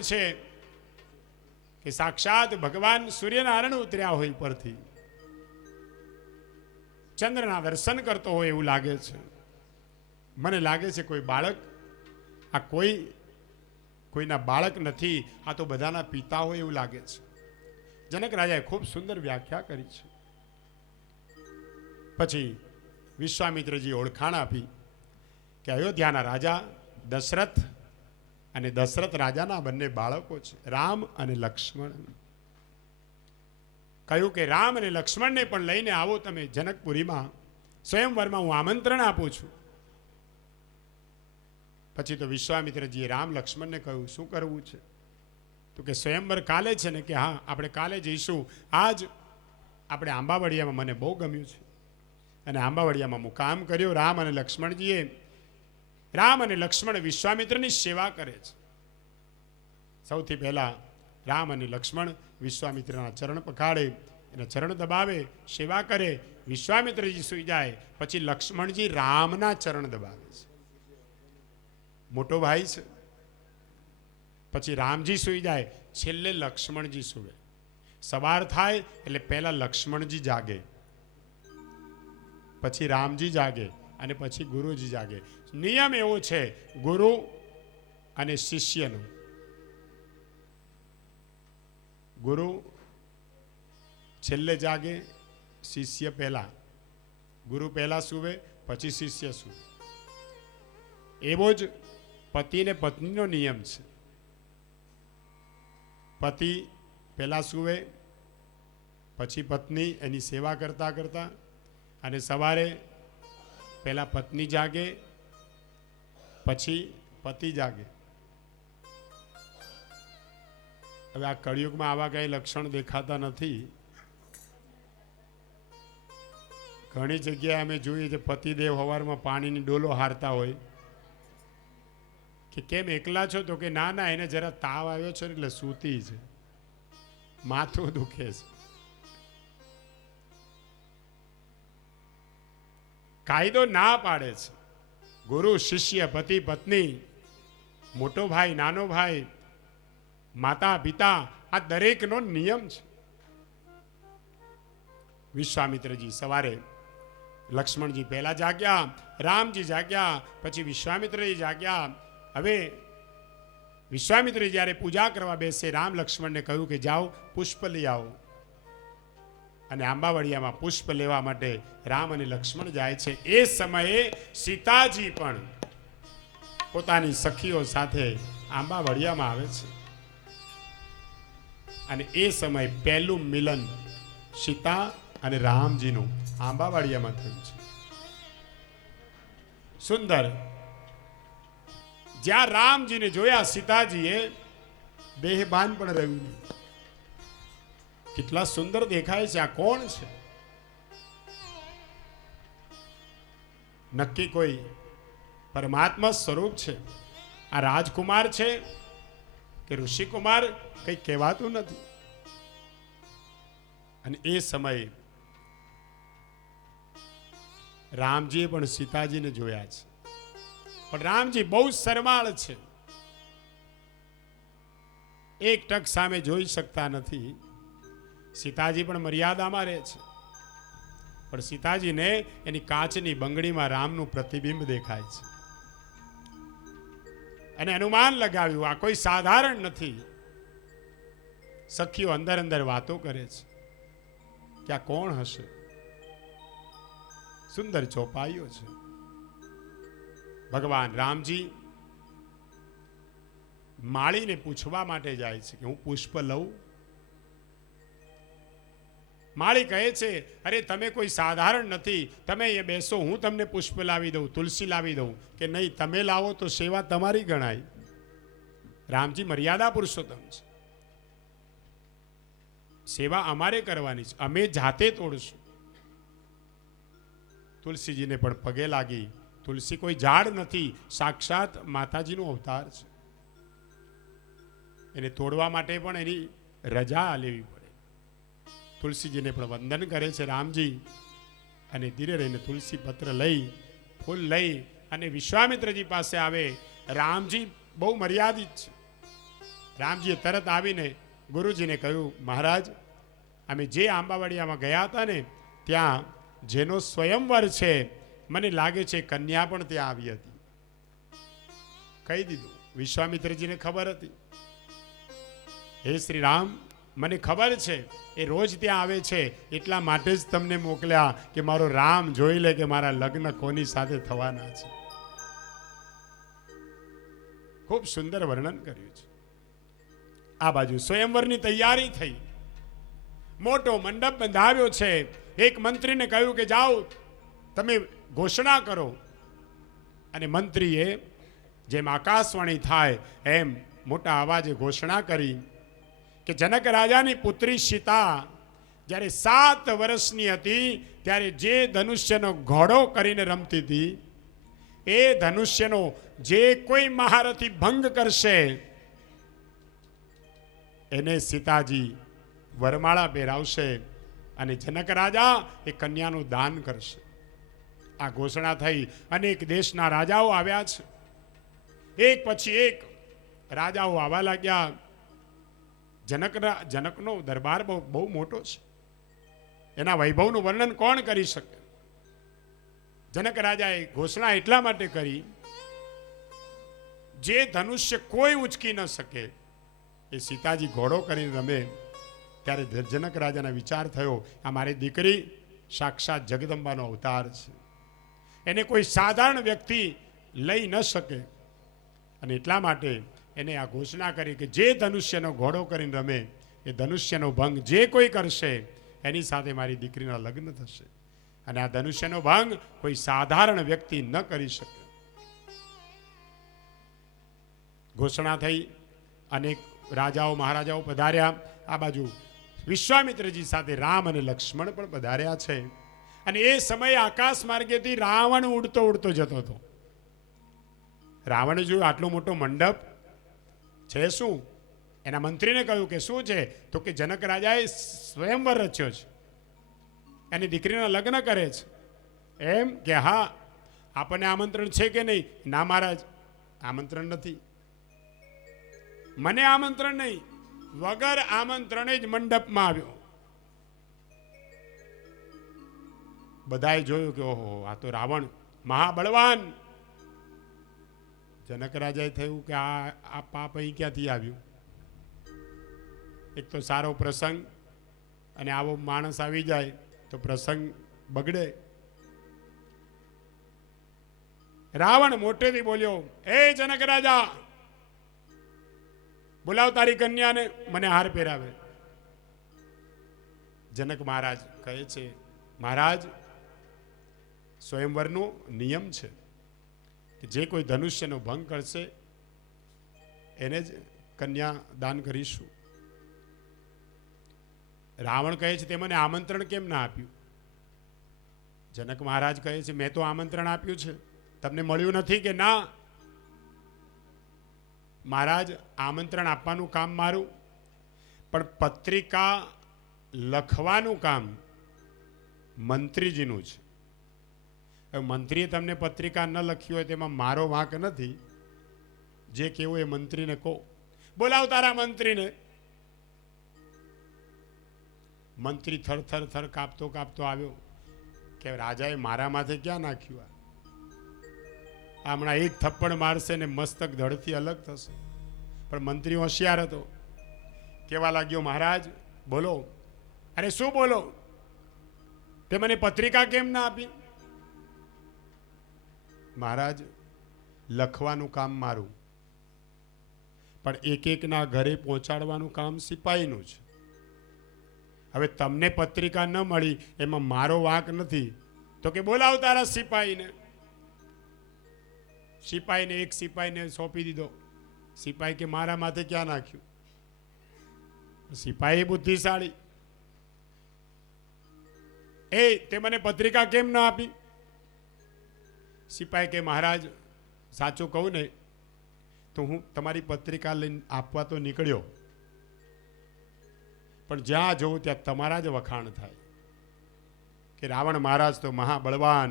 છે કે સાક્ષાત ભગવાન સૂર્યનારાયણ ઉતર્યા હોય પરથી, ચંદ્રના દર્શન કરતો હોય એવું લાગે છે. મને લાગે છે કોઈ બાળક, આ કોઈના બાળક નથી, આ તો બધાના પિતા હોય એવું લાગે છે. જનક રાજાએ ખૂબ સુંદર વ્યાખ્યા કરી છે. પછી વિશ્વામિત્રજી ઓળખાણ આપી કે અયોધ્યાના રાજા દશરથ અને દશરથ રાજાના બંને બાળકો છે, રામ અને લક્ષ્મણ. કહ્યું કે રામ અને લક્ષ્મણને પણ લઈને આવો તમે જનકપુરીમાં, સ્વયંવરમાં હું આમંત્રણ આપું છું. પછી તો વિશ્વામિત્રજીએ રામ લક્ષ્મણને કહ્યું શું કરવું છે? તો કે સ્વયંવર કાલે છે ને? કે હા, આપણે કાલે જઈશું. આજ આપણે આંબાવડિયામાં મને બહુ ગમ્યું છે અને આંબાવડિયામાં મુકામ કર્યો. રામ અને લક્ષ્મણજીએ, રામ અને લક્ષ્મણ વિશ્વામિત્રની સેવા કરે છે. સૌથી પહેલા રામ અને લક્ષ્મણ વિશ્વામિત્રના ચરણ પખાડે, એના ચરણ દબાવે, સેવા કરે. વિશ્વામિત્રજી સૂઈ જાય પછી લક્ષ્મણજી રામના ચરણ દબાવે છે. મોટો ભાઈ છે. પછી રામજી સૂઈ જાય, છેલ્લે લક્ષ્મણજી સૂવે. સવાર થાય એટલે પહેલા લક્ષ્મણજી જાગે, પછી રામજી જાગે અને પછી ગુરુજી જાગે. નિયમ એવો છે ગુરુ અને શિષ્યનો. ગુરુ છેલ્લે જાગે, શિષ્ય પહેલા. ગુરુ પહેલા સૂવે પછી શિષ્ય સૂવે. એવો જ પતિ ને પત્નીનો નિયમ છે. પતિ પહેલા સૂવે પછી પત્ની એની સેવા કરતા કરતા, અને સવારે પહેલા પત્ની જાગે પછી પતિ જાગે. હવે આ કળિયુગમાં આવા કઈ લક્ષણ દેખાતા નથી. ઘણી જગ્યાએ અમે જોઈએ છે પતિદેવ સવારમાં પાણીની ડોલો હારતા હોય કે કેમ એકલા છો? તો કે ના ના, એને જરા તાવ આવ્યો છે એટલે સૂતી છે, માથું દુખે છે. કાયદો ના પાડે છે. ગુરુ શિષ્ય, પતિ પત્ની, મોટો ભાઈ નાનો ભાઈ, માતા પિતા, આ દરેકનો નિયમ છે. વિશ્વામિત્રજી સવારે, લક્ષ્મણજી પહેલા જાગ્યા, રામજી જાગ્યા, પછી વિશ્વામિત્રજી જાગ્યા. હવે વિશ્વામિત્રજી જ્યારે પૂજા કરવા બેસે, રામ લક્ષ્મણને કહ્યું કે જાઓ પુષ્પ લઈ આવો. અને આંબાવડિયામાં પુષ્પ લેવા માટે રામ અને લક્ષ્મણ જાય છે. એ સમયે સીતાજી પણ પોતાની સખીઓ સાથે આંબાવડિયામાં આવે છે. અને એ સમય પહેલું મિલન સીતા અને રામજીનું આંબાવડિયામાં થયું છે. સુંદર. જ્યાં રામજીને જોયા સીતાજીએ દેહભાન પણ રહ્યું નહીં. કેટલા સુંદર દેખાય છે. આ કોણ છે? નક્કી કોઈ પરમાત્મા સ્વરૂપ છે. આ રાજકુમાર છે કે ઋષિકુમાર કઈ કહેવાતું નથી. અને એ સમયે રામજીએ પણ સીતાજીને જોયા છે, પણ રામજી બહુ શરમાળ છે, એક ટક સામે જોઈ શકતા નથી. સીતાજી પણ મર્યાદામાં રહે છે, પણ સીતાજીને એની કાચની બંગડીમાં રામનું પ્રતિબિંબ દેખાય છે. અને અનુમાન લગાવ્યું આ કોઈ સાધારણ નથી. સખીઓ અંદર અંદર વાતો કરે છે કે આ કોણ હશે? સુંદર ચોપાઈઓ છે. ભગવાન રામજી માળીને પૂછવા માટે જાય છે કે હું પુષ્પ લઉં? માળી કહે છે અરે તમે કોઈ સાધારણ નથી, તમે અહીંયા બેસો, હું તમને પુષ્પ લાવી દઉં, તુલસી લાવી દઉં. કે નહીં, તમે લાવો તો સેવા તમારી ગણાય. રામજી મર્યાદા પુરુષોત્તમ છે. સેવા અમારે કરવાની છે, અમે જાતે તોડશું. તુલસીજીને પણ પગે લાગી. તુલસી કોઈ ઝાડ નથી, સાક્ષાત માતાજીનો અવતાર છે. એને તોડવા માટે પણ એની રજા લેવી પડે. તુલસીજીને પણ વંદન કરે છે રામજી, અને ધીરે રહીને તુલસી પત્ર લઈ, ફૂલ લઈ અને વિશ્વામિત્રજી પાસે આવે. રામજી બહુ મર્યાદિત છે, રામજીએ તરત આવીને ગુરુજીને કહ્યું, મહારાજ, અમે જે આંબાવાડિયામાં ગયા હતા ને, ત્યાં જેનો સ્વયંવર છે, મને લાગે છે કન્યા પણ ત્યાં આવી હતી. કહી દીધું. વિશ્વામિત્રજીને ખબર હતી. હે શ્રી રામ, મને ખબર છે એ રોજ ત્યાં આવે છે, એટલા માટે જ તમને મોકલ્યા કે મારો રામ જોઈ લે કે મારા લગ્ન કોની સાથે થવાના છે. ખૂબ સુંદર વર્ણન કર્યું છે. આ બાજુ સ્વયંવરની તૈયારી થઈ, મોટો મંડપ બંધાવ્યો છે. એક મંત્રીને કહ્યું કે જાઓ તમે ઘોષણા કરો. અને મંત્રીએ જેમ આકાશવાણી થાય એમ મોટા અવાજે ઘોષણા કરી કે જનક રાજાની પુત્રી સીતા જ્યારે 7 વર્ષની હતી ત્યારે જે ધનુષ્યનો ઘોડો કરીને રમતી હતી, એ ધનુષ્યનો જે કોઈ મહારથી ભંગ કરશે એને સીતાજી વરમાળા પહેરાવશે અને જનક રાજા એ કન્યાનું દાન કરશે. આ ઘોષણા થઈ. અનેક દેશના રાજાઓ આવ્યા છે. એક પછી એક રાજાઓ આવવા લાગ્યા. જનકનો દરબાર બહુ મોટો છે. એના વૈભવનું વર્ણન કોણ કરી શકે? જનક રાજાએ ઘોષણા એટલા માટે કરી, જે ધનુષ્ય કોઈ ઉંચકી ન શકે એ સીતાજી ઘોડો કરીને રમે. ત્યારે જનક રાજાના વિચાર થયો, આ મારી દીકરી સાક્ષાત જગદંબાનો અવતાર છે, એને કોઈ સાધારણ વ્યક્તિ લઈ ન શકે. અને એટલા માટે એને આ ઘોષણા કરી કે જે ધનુષ્યનો ઘોડો કરીને રમે એ ધનુષ્યનો ભંગ જે કોઈ કરશે એની સાથે મારી દીકરીના લગ્ન થશે. અને આ ધનુષ્યનો ભંગ કોઈ સાધારણ વ્યક્તિ ન કરી શકે. ઘોષણા થઈ. અનેક રાજાઓ મહારાજાઓ પધાર્યા. આ બાજુ વિશ્વામિત્રજી સાથે રામ અને લક્ષ્મણ પણ પધાર્યા છે. અને એ સમયે આકાશ માર્ગેથી રાવણ ઉડતો ઉડતો જતો હતો. રાવણે જોયું આટલો મોટો મંડપ છે, શું? એના મંત્રીને કહ્યું કે શું છે? તો કે જનક રાજાએ સ્વયંવર રચ્યો છે, એની દીકરીના લગ્ન કરે છે. એમ કે હા, આપણને આમંત્રણ છે કે નહીં? ના મહારાજ, આમંત્રણ નથી. મને આમંત્રણ નહીં. વગર આમંત્રણે જ મંડપમાં આવ્યો. બધાએ જોયું કે ઓહો, આ તો રાવણ મહાબળવાન. જનક રાજાએ થયું કે આ પાપ અહીં ક્યાંથી આવ્યું? એક તો સારો પ્રસંગ, અને આવો માણસ આવી જાય તો પ્રસંગ બગડે. રાવણ મોટેથી બોલ્યો, એ જનક રાજા, બોલાવ તારી કન્યાને, મને હાર પહેરાવે. જનક મહારાજ કહે છે, મહારાજ, સ્વયંવરનો નિયમ છે કે જે કોઈ ધનુષ્યનો ભંગ કરશે એને જ કન્યા દાન કરીશું. રાવણ કહે છે, તે મને આમંત્રણ કેમ ના આપ્યું? જનક મહારાજ કહે છે, મેં તો આમંત્રણ આપ્યું છે, તમને મળ્યું નથી કે ના? મહારાજ, આમંત્રણ આપવાનું કામ મારું, પણ પત્રિકા લખવાનું કામ મંત્રીજીનું છે. મંત્રીએ તમને પત્રિકા ન લખી હોય તેમાં મારો વાંક નથી. જે કેવું એ મંત્રીને કહો. બોલાવ તારા મંત્રીને. મંત્રી થર થર થર કાપતો કાપતો આવ્યો કે રાજાએ મારા માથે ક્યાં નાખ્યું? હમણાં એક થપ્પડ મારશે ને મસ્તક ધડથી અલગ થશે. પણ મંત્રી હોશિયાર હતો. કેવા લાગ્યો, મહારાજ બોલો. અરે શું બોલો? તે મને પત્રિકા કેમ ના આપી? મહારાજ, લખવાનું કામ મારું, પણ એક એકના ઘરે પહોંચાડવાનું કામ સિપાહીનું છે. હવે તમને પત્રિકા ન મળી એમાં મારો વાંક નથી. તો કે બોલાવ તારા સિપાહીને. સિપાહીને એક સિપાહીને સોંપી દીધો. સિપાહી કે મારા માથે ક્યાં નાખ્યું? સિપાહી બુદ્ધિશાળી. એ તે મને પત્રિકા કેમ ના આપી? સિપાહી કે મહારાજ, સાચું કહું ને તો હું તમારી પત્રિકા લઈને આપવા તો નીકળ્યો, પણ જ્યાં જોઉં ત્યાં તમારા જ વખાણ થાય કે રાવણ મહારાજ તો મહાબળવાન,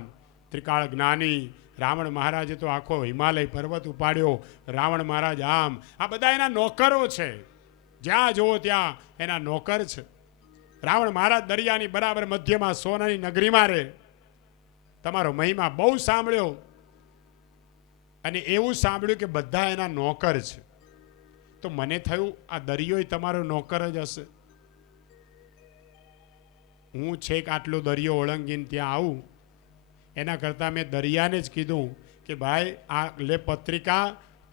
ત્રિકાળ જ્ઞાની, રાવણ મહારાજે તો આખો હિમાલય પર્વત ઉપાડ્યો. રાવણ મહારાજ આમ, આ બધા એના નોકરો છે, જ્યાં જુઓ ત્યાં એના નોકર છે. રાવણ મહારાજ દરિયાની બરાબર મધ્યમાં સોનાની નગરીમાં રહે. તમારો મહિમા બહુ સાંભળ્યો અને એવું સાંભળ્યું કે બધા એના નોકર છે. તો મને થયું આ દરિયોય તમારો નોકર જ હશે. હું છેક આટલો દરિયો ઓળંગીને ત્યાં આવું એના કરતાં મેં દરિયાને જ કીધું કે ભાઈ આ લે પત્રિકા,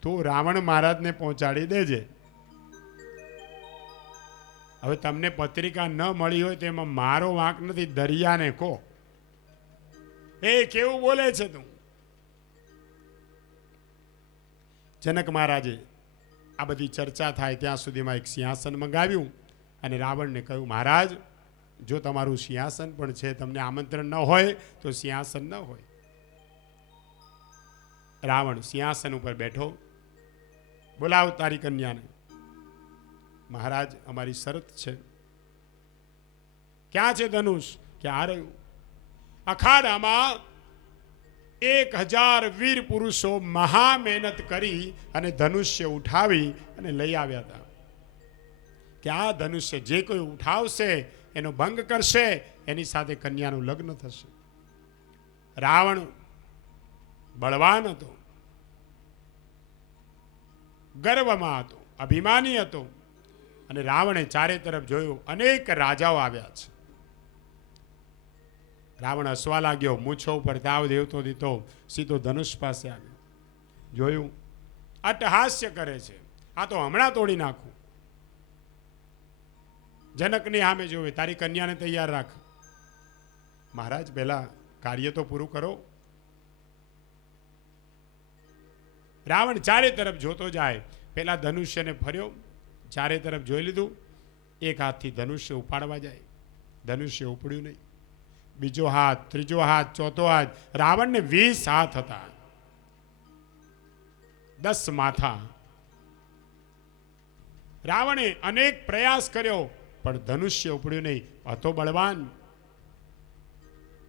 તું રાવણ મહારાજને પહોંચાડી દેજે. હવે તમને પત્રિકા ન મળી હોય તો એમાં મારો વાંક નથી, દરિયાને કહો. એ કેવું બોલે છે તું? જનક મહારાજે આ બધી ચર્ચા થાય ત્યાં સુધીમાં એક સિંહાસન મંગાવ્યું અને રાવણને કહ્યું, મહારાજ જો તમારું સિંહાસન પણ છે, તમને આમંત્રણ ન હોય તો સિંહાસન ન હોય. રાવણ સિંહાસન ઉપર બેઠો. બોલાવ તારી કન્યાને. મહારાજ અમારી શરત છે. ક્યાં છે ધનુષ? કે આ રહ્યું. અખાડામાં 1000 વીર પુરુષો મહા મહેનત કરી અને ધનુષ્ય ઉઠાવી અને લઈ આવ્યા હતા કે આ ધનુષ્ય જે કોઈ ઉઠાવશે એનો ભંગ કરશે, એની સાથે કન્યાનું લગ્ન થશે. રાવણ બળવાન હતો, ગર્વમાં હતો, અભિમાની હતો અને રાવણે ચારે તરફ જોયું, અનેક રાજાઓ આવ્યા છે. રાવણ હસવા લાગ્યો, મૂછો ઉપર તાવ દેવતો દીધો, સીધો ધનુષ પાસે આવ્યો. જોયું અટ્ટહાસ્ય કરે છે, આ તો હમણાં તોડી નાખું. જનકની સામે જોવે, તારી કન્યાને તૈયાર રાખ. મહારાજ પહેલા કાર્ય તો પૂરું કરો. રાવણ ચારે તરફ જોતો જાય. પેલા ધનુષ્યને ફર્યો, ચારે તરફ જોઈ લીધું. એક હાથથી ધનુષ્ય ઉપાડવા જાય, ધનુષ્ય ઉપડ્યું નહીં. બીજો હાથ, ત્રીજો હાથ, ચોથો હાથ. રાવણને 20 હાથ હતા, 10 માથા. રાવણે અનેક પ્રયાસ કર્યો પણ ધનુષ્ય ઉપડ્યું નહીં. હતો બળવાન,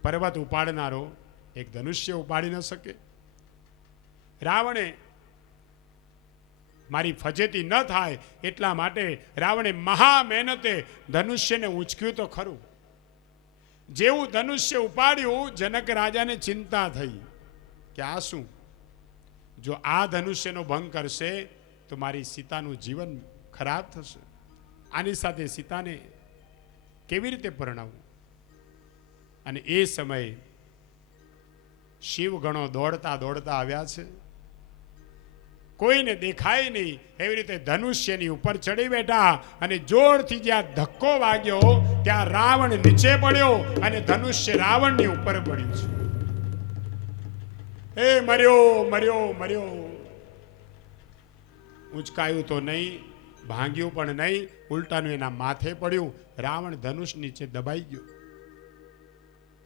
પર્વત ઉપાડનારો એક ધનુષ્ય ઉપાડી ન શકે. રાવણે મારી ફજેતી ન થાય એટલા માટે રાવણે મહા મહેનતે ધનુષ્યને ઉંચક્યું તો ખરું. જેવું ધનુષ્ય ઉપાડ્યું, જનક રાજાને ચિંતા થઈ કે આ શું? જો આ ધનુષ્યનો ભંગ કરશે તો મારી સીતાનું જીવન ખરાબ થશે. આની સાથે સીતાને કેવી રીતે પરણાવવું? અને એ સમયે શિવ ગણો દોડતા દોડતા આવ્યા છે. કોઈને દેખાય નહીં એવી રીતે ધનુષ્યની ઉપર ચડી બેઠા અને જોરથી જ્યાં ધક્કો વાગ્યો ત્યાં રાવણ નીચે પડ્યો અને ધનુષ્ય રાવણની ઉપર પડ્યું છે. એ મર્યો મર્યો મર્યો. ઉંચકાયું તો નહીં, ભાંગ્યું પણ નહીં, ઉલટાનું એના માથે પડ્યું. રાવણ ધનુષ નીચે દબાઈ ગયો.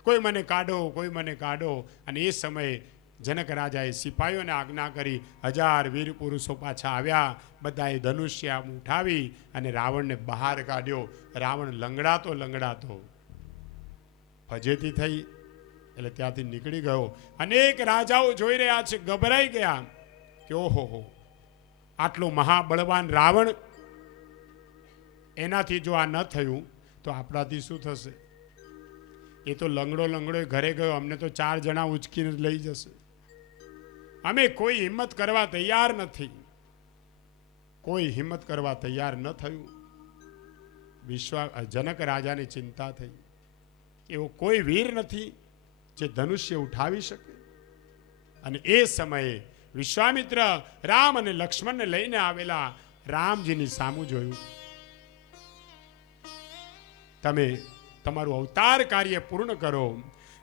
કોઈ મને કાઢો, કોઈ મને કાઢો. અને એ સમયે જનક રાજાએ સિપાહીઓને આજ્ઞા કરી. 1000 વીર પુરુષો પાછા આવ્યા. બધાએ ધનુષ્ય આમ ઉઠાવી અને રાવણને બહાર કાઢ્યો. રાવણ લંગડાતો લંગડાતો ફજેતી થઈ એટલે ત્યાંથી નીકળી ગયો. અનેક રાજાઓ જોઈ રહ્યા છે, ગભરાઈ ગયા કે ઓહો હો, આટલો મહાબળવાન રાવણ, એનાથી જો આ ન થયું તો આપણાથી શું થશે? એ તો લંગડો લંગડો ઘરે ગયો, અમને તો 4 જણા ઉચકીને લઈ જશે. અમે કોઈ હિંમત કરવા તૈયાર નથી. કોઈ હિંમત કરવા તૈયાર ન થયું. જનક રાજાને ચિંતા થઈ. એવો કોઈ વીર નથી જે ધનુષ્ય ઉઠાવી શકે. અને એ સમયે વિશ્વામિત્ર રામ અને લક્ષ્મણને લઈને આવેલા. રામજીની સામું જોયું. તમે તમારું અવતાર કાર્ય પૂર્ણ કરો.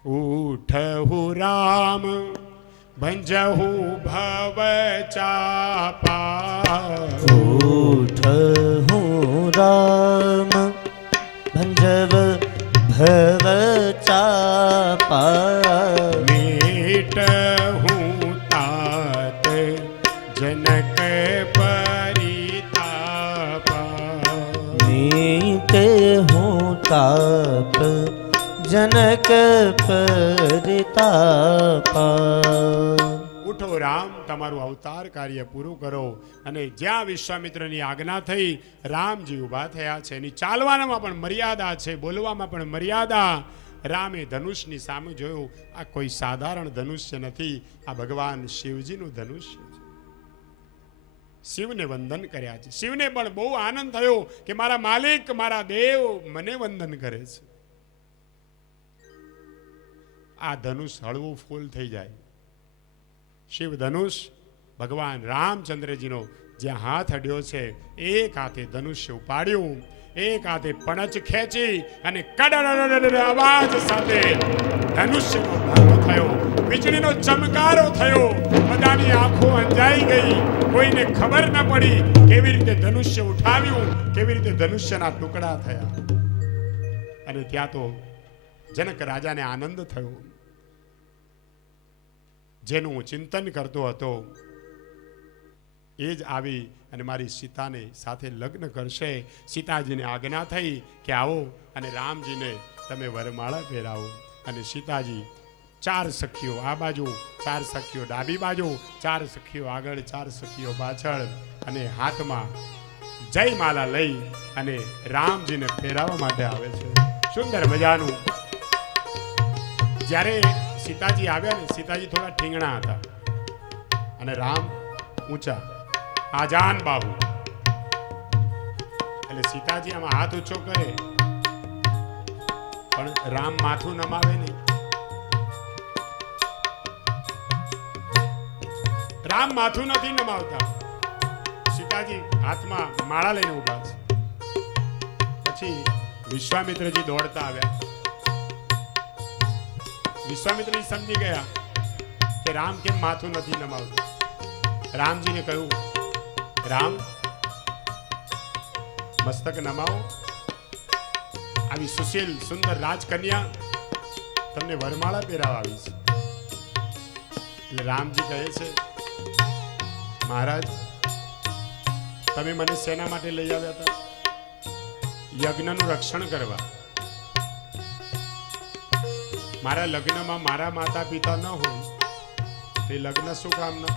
ઉઠહુ રામ ભંજહુ ભવ ચાપા. ઉઠહુ રામ ભંજવ ભવ ચાપા. મેટહુ तात જનક પરિતાપા. मीते हूँ ताप जनक परितापा. તમારું અવતાર કાર્ય પૂરું કરો. અને જ્યાં વિશ્વામિત્રની આજ્ઞા થઈ રામજી ઊભા થયા છે. એની ચાલવામાં પણ મર્યાદા છે, બોલવામાં પણ મર્યાદા. રામે ધનુષની સામે જોયું, આ કોઈ સાધારણ ધનુષ્ય નથી, આ ભગવાન શિવજીનું ધનુષ્ય છે. શિવને વંદન કર્યા છે. શિવને પણ બહુ આનંદ થયો કે મારા માલિક, મારા દેવ મને વંદન કરે છે. આ ધનુષ હળવું ફૂલ થઈ જાય. શિવ ધનુષ ભગવાન રામચંદ્રજીનો જ્યાં હાથ અડ્યો છે, એક હાથે ધનુષ્ય ઉપાડ્યું, એક હાથે પણચ ખેંચી અને કડડ અવાજ સાથે ધનુષ્યનો ભંગ થયો. વીજળીનો ચમકારો થયો. બધાની આંખો અંજાઈ ગઈ. કોઈને ખબર ન પડી કેવી રીતે ધનુષ્ય ઉઠાવ્યું, કેવી રીતે ધનુષ્યના ટુકડા થયા. અને ત્યાં તો જનક રાજાને આનંદ થયો. જેનું હું ચિંતન કરતો હતો એ જ આવી અને મારી સીતાને સાથે લગ્ન કરશે. સીતાજીને આજ્ઞા થઈ કે આવો અને રામજીને તમે વરમાળા પહેરાવો. અને સીતાજી 4 સખીઓ આ બાજુ, 4 સખીઓ ડાબી બાજુ, 4 સખીઓ આગળ, 4 સખીઓ પાછળ, અને હાથમાં જયમાલા લઈ અને રામજીને પહેરાવવા માટે આવે છે. સુંદર મજાનું. જ્યારે સીતાજી આવ્યા ને, સીતાજી થોડા ઠીંગણા હતા અને રામ ઊંચા, આજાન બાહુ. એટલે સીતાજી આમાં હાથ ઊંચો કરે પણ રામ માથું નમાવે નહીં. રામ માથું નથી નમાવતા. સીતાજી હાથમાં માળા લઈને ઉભા છે. પછી વિશ્વામિત્રજી દોડતા આવ્યા. વિશ્વામિત્રજી સમજી ગયા કે રામ કેમ માથું નથી નમાવતું. રામજીને કહ્યું, રામ મસ્તક નમાવો. આવી સુશીલ સુંદર રાજકન્યા તમને વરમાળા પહેરાવા આવી છે. એટલે રામજી કહે છે, મહારાજ તમે મને શેના માટે લઈ આવ્યા હતા? યજ્ઞનું રક્ષણ કરવા. મારા લગ્નમાં મારા માતા પિતા ન હોય તે લગ્ન શું કામના?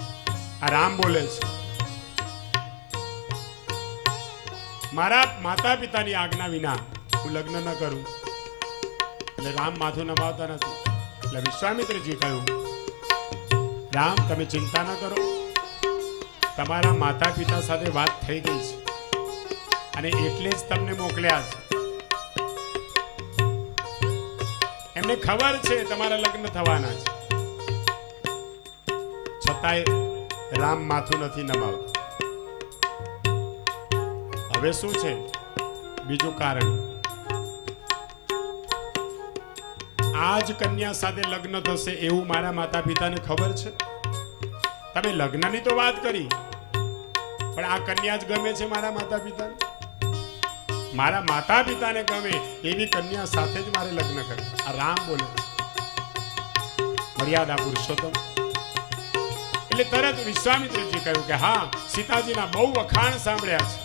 આ રામ બોલે છે, મારા માતા પિતાની આજ્ઞા વિના હું લગ્ન ન કરું. એટલે રામ માથું નમાવતા નથી. એટલે વિશ્વામિત્રજી કહ્યું, રામ તમે ચિંતા ન કરો, તમારા માતા પિતા સાથે વાત થઈ ગઈ છે અને એટલે જ તમને મોકલ્યા છે. એમને ખબર છે તમારા લગ્ન થવાના છે, છતાંય રામ માથું નથી નમાવતા. હવે શું છે બીજું કારણ? આજ કન્યા સાથે લગ્ન થશે એવું મારા માતા પિતાને ખબર છે. તમે લગ્નની તો વાત કરી, પણ આ કન્યા જ ગમે છે મારા માતા પિતાને. મારા માતા પિતાને ગમે એવી કન્યા સાથે જ મારે લગ્ન કરે. આ રામ બોલે મર્યાદા પુરુષોત્તમ. એટલે તરત વિશ્વામિત્રજી કહ્યું કે હા, સીતાજીના બહુ વખાણ સાંભળ્યા છે.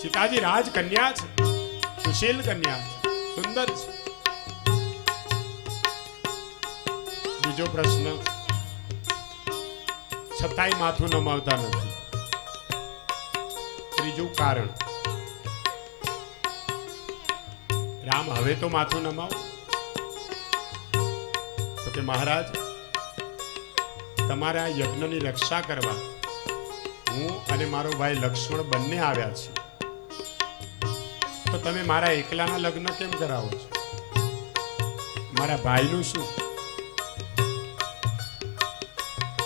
સીતાજી રાજકન્યા છે, સુશીલ કન્યા છે, સુંદર છે. બીજો પ્રશ્ન, છતાંય માથું નમાવતા નથી. ત્રીજું કારણ, રામ હવે તો માથું નમાવો. તો કે મહારાજ તમારા યજ્ઞની રક્ષા કરવા હું અને મારો ભાઈ લક્ષ્મણ બંને આવ્યા છે. તો તમે મારા એકલાના લગ્ન કેમ કરાવો છો? મારા ભાઈનું શું?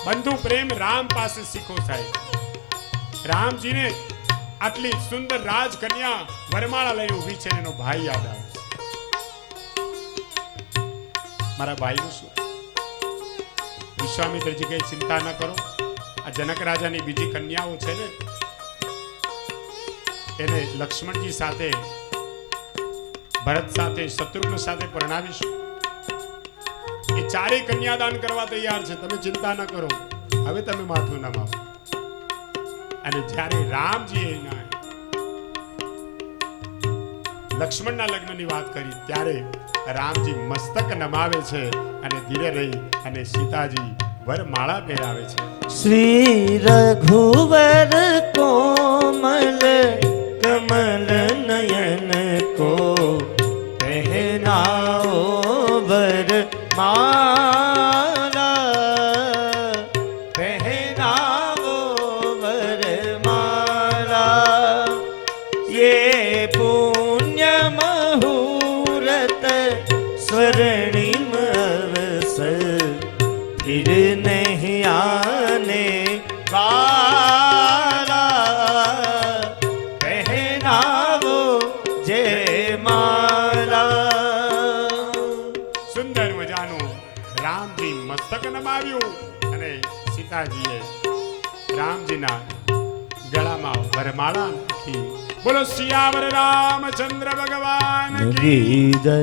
બંધુ પ્રેમ રામ પાસે શીખો સાહેબ. રામજીને આટલી સુંદર રાજકન્યા વરમાળા લઈને ઊભી છે, એનો ભાઈ યાદ આવે છે. મારા ભાઈનું શું? વિશ્વામિત્રજી કહે, ચિંતા ન કરો. આ જનક રાજાની બીજી કન્યાઓ છે ને, એને લક્ષ્મણજી સાથે, ભરત સાથે, શત્રુઘ્ન સાથે પરણાવીશું. એ ચારેય કન્યાદાન કરવા તૈયાર છે. તમે ચિંતા ન કરો, હવે તમે માથું નમાવો. અને જ્યારે રામજીએ લક્ષ્મણના લગ્નની વાત કરી ત્યારે રામજી મસ્તક નમાવે છે અને ધીરે રહી અને સીતાજી વરમાળા પહેરાવે છે. શ્રી રઘુવર કોમલ કમલ નયન કો પહેનાઓ વરમાલા પહેનાવો વરમાલા ये पुण्य मुहूर्त स्वर्णिम अवसर फिर नहीं आने वाला पहनावो जय माला. સુંદર મજાનું રામજી મસ્તક નમાવ્યું અને સીતાજીએ રામજીના ગળામાં વરમાળા નાખી. બોલો સિયાવર રામચંદ્ર ભગવાન કી જય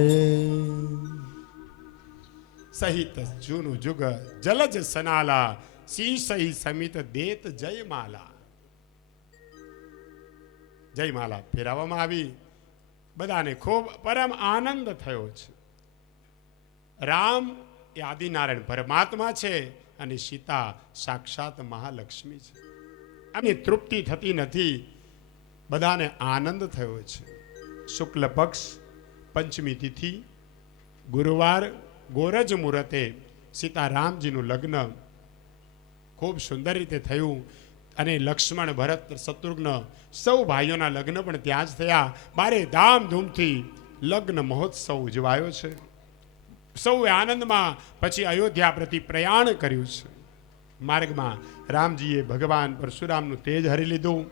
સહિત જૂનું જુગ જલજ સનાલા શીશહી સમિત દેત જયમાલા. જયમાલા ફેરવવામાં આવી. બધાને ખૂબ પરમ આનંદ થયો છે. રામ એ આદિનારાયણ પરમાત્મા છે અને સીતા સાક્ષાત મહાલક્ષ્મી છે. આની તૃપ્તિ થતી નથી. બધાને આનંદ થયો છે. શુક્લ પક્ષ પંચમી તિથિ ગુરુવાર ગોરજ મુહૂર્તે સીતારામજીનું લગ્ન ખૂબ સુંદર રીતે થયું અને લક્ષ્મણ ભરત શત્રુઘ્ન સૌ ભાઈઓના લગ્ન પણ ત્યાં જ થયા. બારે ધામધૂમથી લગ્ન મહોત્સવ ઉજવાયો છે. સૌએ આનંદમાં પછી અયોધ્યા પ્રતિ પ્રયાણ કર્યું છે. માર્ગમાં રામજીએ ભગવાન પરશુરામનું તેજ હરી લીધું.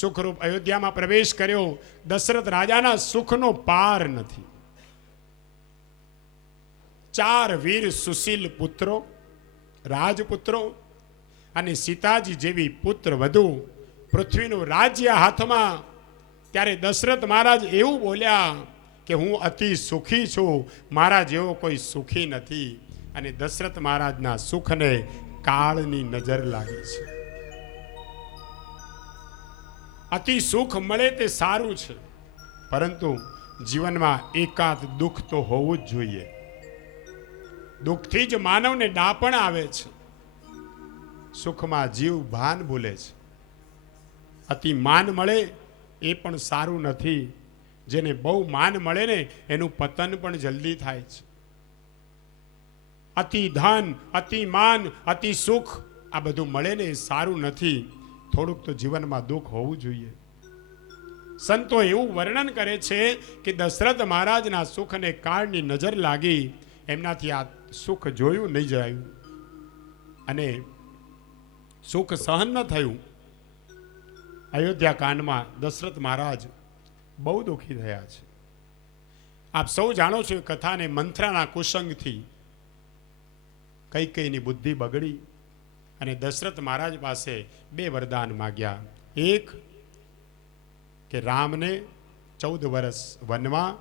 સુખરૂપ અયોધ્યામાં પ્રવેશ કર્યો. દશરથ રાજાના સુખનો પાર નથી. 4 વીર સુશીલ પુત્રો રાજપુત્રો અને સીતાજી જેવી પુત્ર વધુ પૃથ્વીનું રાજ્ય હાથમાં. ત્યારે દશરથ મહારાજ એવું બોલ્યા કે હું અતિ સુખી છું, મારા જેવો કોઈ સુખી નથી. અને દશરથ મહારાજના સુખને કાળની નજર લાગી છે. અતિ સુખ મળે તે સારું છે, પરંતુ જીવનમાં એકાદ દુઃખ તો હોવું જ જોઈએ. દુઃખથી જ માનવને ડાપણ આવે છે. સુખમાં જીવ ભાન ભૂલે છે. અતિ માન મળે એ પણ સારું નથી. જેને બહુ માન મળે ને એનું પતન પણ જલ્દી થાય છે. અતિ ધન, અતિ માન, અતિ સુખ આ બધું મળે ને એ સારું નથી. થોડુંક તો જીવનમાં દુઃખ હોવું જોઈએ. સંતો એવું વર્ણન કરે છે કે દશરથ મહારાજના સુખને કાળની નજર લાગી. એમનાથી આ સુખ જોયું નહીં જાયું અને સુખ સહન ન થયું. અયોધ્યા કાંડમાં દશરથ મહારાજ બહુ દુઃખી થયા છે. આપ સૌ જાણો છો એ કથાને. મંથરાના કુસંગથી કૈકેયીની બુદ્ધિ બગડી અને દશરથ મહારાજ પાસે 2 વરદાન માગ્યા. એક કે રામને 14 વર્ષ વનમાં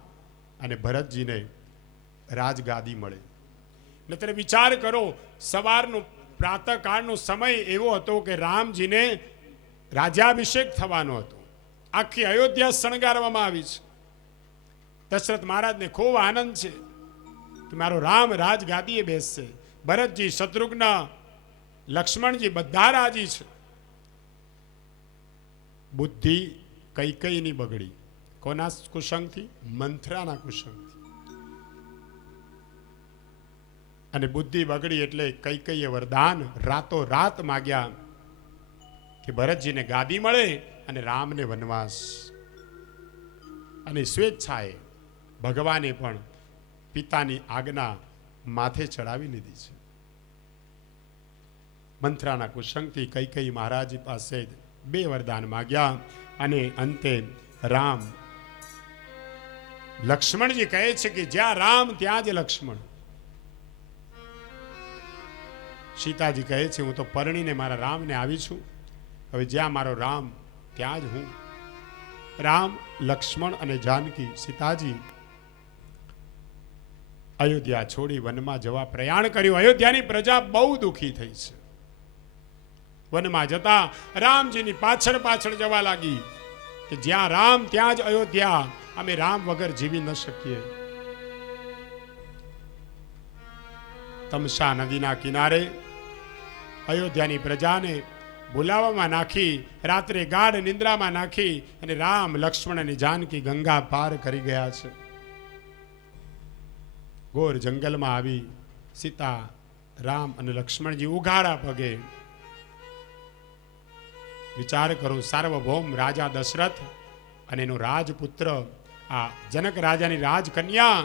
અને ભરતજીને રાજગાદી મળે. નતર વિચાર કરો, સવારનો પ્રાતઃકાળનો સમય એવો હતો કે રામજીને રાજ્યાભિષેક થવાનો હતો. આખી અયોધ્યા શણગારવામાં આવી છે. દશરથ મહારાજને ખૂબ આનંદ છે કે મારો રામ રાજગાદીએ બેસશે. ભરતજી, શત્રુઘ્ન, લક્ષ્મણજી બધા રાજી છે. બુદ્ધિ કૈકેયીની બગડી. કોના કુસંગથી? મંથરાના કુસંગથી. અને બુદ્ધિ બગડી એટલે કૈકેયીએ વરદાન રાતો રાત માગ્યા કે ભરતજીને ગાદી મળે અને રામને વનવાસ. અને સ્વેચ્છાએ ભગવાને પણ પિતાની આજ્ઞા માથે ચડાવી લીધી છે. મંથરાના કુસંગથી કૈકેયી મહારાજ પાસે 2 વરદાન માગ્યા અને અંતે રામ. લક્ષ્મણજી કહે છે કે જ્યાં રામ ત્યાં જ લક્ષ્મણ. સીતાજી કહે છે હું તો પરણીને મારા રામને આવી છું, હવે જ્યાં મારો રામ ત્યાં જ હું. રામ, લક્ષ્મણ અને જાનકી સીતાજી અયોધ્યા છોડી વનમાં જવા પ્રયાણ કર્યું. અયોધ્યાની પ્રજા બહુ દુઃખી થઈ છે. વનમાં જતા રામજીની પાછળ પાછળ જવા લાગી કે જ્યાં રામ ત્યાં જ અયોધ્યા, અમે રામ વગર જીવી ન શકીએ. તમસા નદીના કિનારે અયોધ્યાની પ્રજાને ભૂલાવામાં નાખી, રાત્રે ગાઢ નિંદ્રામાં નાખી અને રામ, લક્ષ્મણ અને જાનકી ગંગા પાર કરી ગયા છે. ઘોર જંગલમાં આવી સીતા, રામ અને લક્ષ્મણજી ઉઘાડા પગે. વિચાર કરો, સાર્વભૌમ રાજા દશરથ અને એનો રાજપુત્ર આ જનક રાજાની રાજકન્યા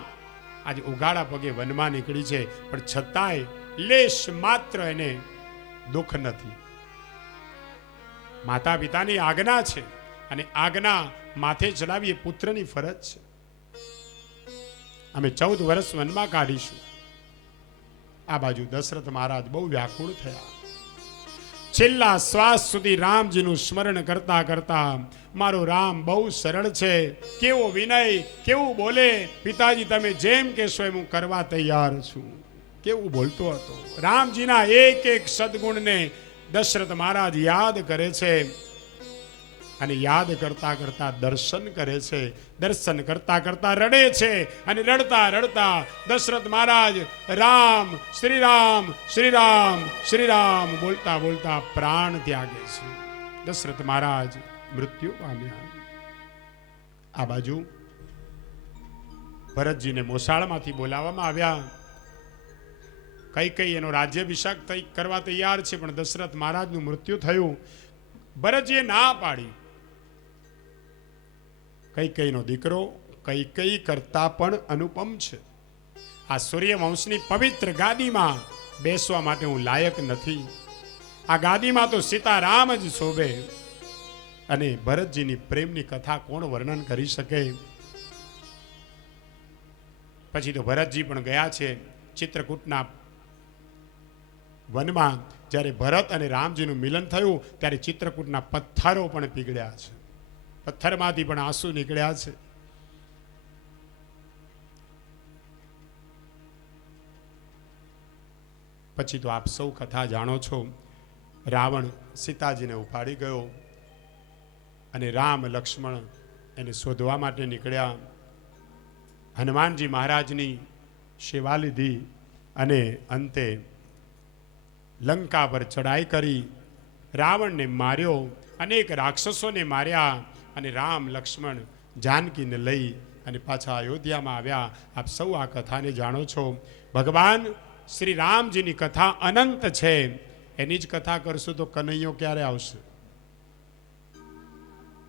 આજે ઉઘાડા પગે વનમાં નીકળી છે, પણ છતાંય લેશ માત્ર એને દુઃખ નથી. માતા પિતાની આજ્ઞા છે અને આજ્ઞા માથે ચડાવી એ પુત્રની ફરજ છે. અમે 14 વર્ષ વનમાં કાઢીશું. આ બાજુ દશરથ મહારાજ બહુ વ્યાકુળ થયા. છેલ્લા શ્વાસ સુધી રામજીનું સ્મરણ કરતા કરતા, મારો રામ બહુ સરળ છે, કેવો વિનય, કેવું બોલે, પિતાજી તમે જેમ કહેશો એમ હું કરવા તૈયાર છું. કેવું બોલતો હતો. રામજીના એક એક સદગુણને દશરથ મહારાજ યાદ કરે છે અને યાદ કરતા કરતા દર્શન કરે છે. દર્શન કરતા કરતા રડે છે અને રડતા રડતા દશરથ મહારાજ રામ શ્રી રામ શ્રી રામ શ્રી રામ બોલતા બોલતા પ્રાણ ત્યાગે છે. દશરથ મહારાજ મૃત્યુ પામ્યા. આ બાજુ ભરતજીને મોસાળમાંથી બોલાવવામાં આવ્યા. કઈ એનો રાજ્યાભિષેક કરવા તૈયાર છે, પણ દશરથ મહારાજનું મૃત્યુ થયું. ભરતજીએ ના પાડી. કઈનો દીકરો કઈ કરતા પણ અનુપમ છે. આ સૂર્યવંશની પવિત્ર ગાદીમાં બેસવા માટે હું લાયક નથી. આ ગાદીમાં તો સીતારામ જ શોભે. અને ભરતજીની પ્રેમની કથા કોણ વર્ણન કરી શકે. પછી તો ભરતજી પણ ગયા છે ચિત્રકૂટના વનમાં. જ્યારે ભરત અને રામજીનું મિલન થયું ત્યારે ચિત્રકૂટના પથ્થરો પણ પીગળ્યા છે. પથ્થરમાંથી પણ આંસુ નીકળ્યા છે. પછી તો આપ સૌ કથા જાણો છો. રાવણ સીતાજીને ઉપાડી ગયો અને રામ, લક્ષ્મણ એને શોધવા માટે નીકળ્યા. હનુમાનજી મહારાજની સેવા લીધી અને અંતે લંકા પર ચડાઈ કરી. રાવણને માર્યો, અનેક રાક્ષસોને માર્યા અને રામ, લક્ષ્મણ, જાનકીને લઈ અને પાછા અયોધ્યામાં આવ્યા. આપ સૌ આ કથાને જાણો છો. ભગવાન શ્રી રામજીની કથા અનંત છે. એની જ કથા કરશું તો કનૈયો ક્યારે આવશે?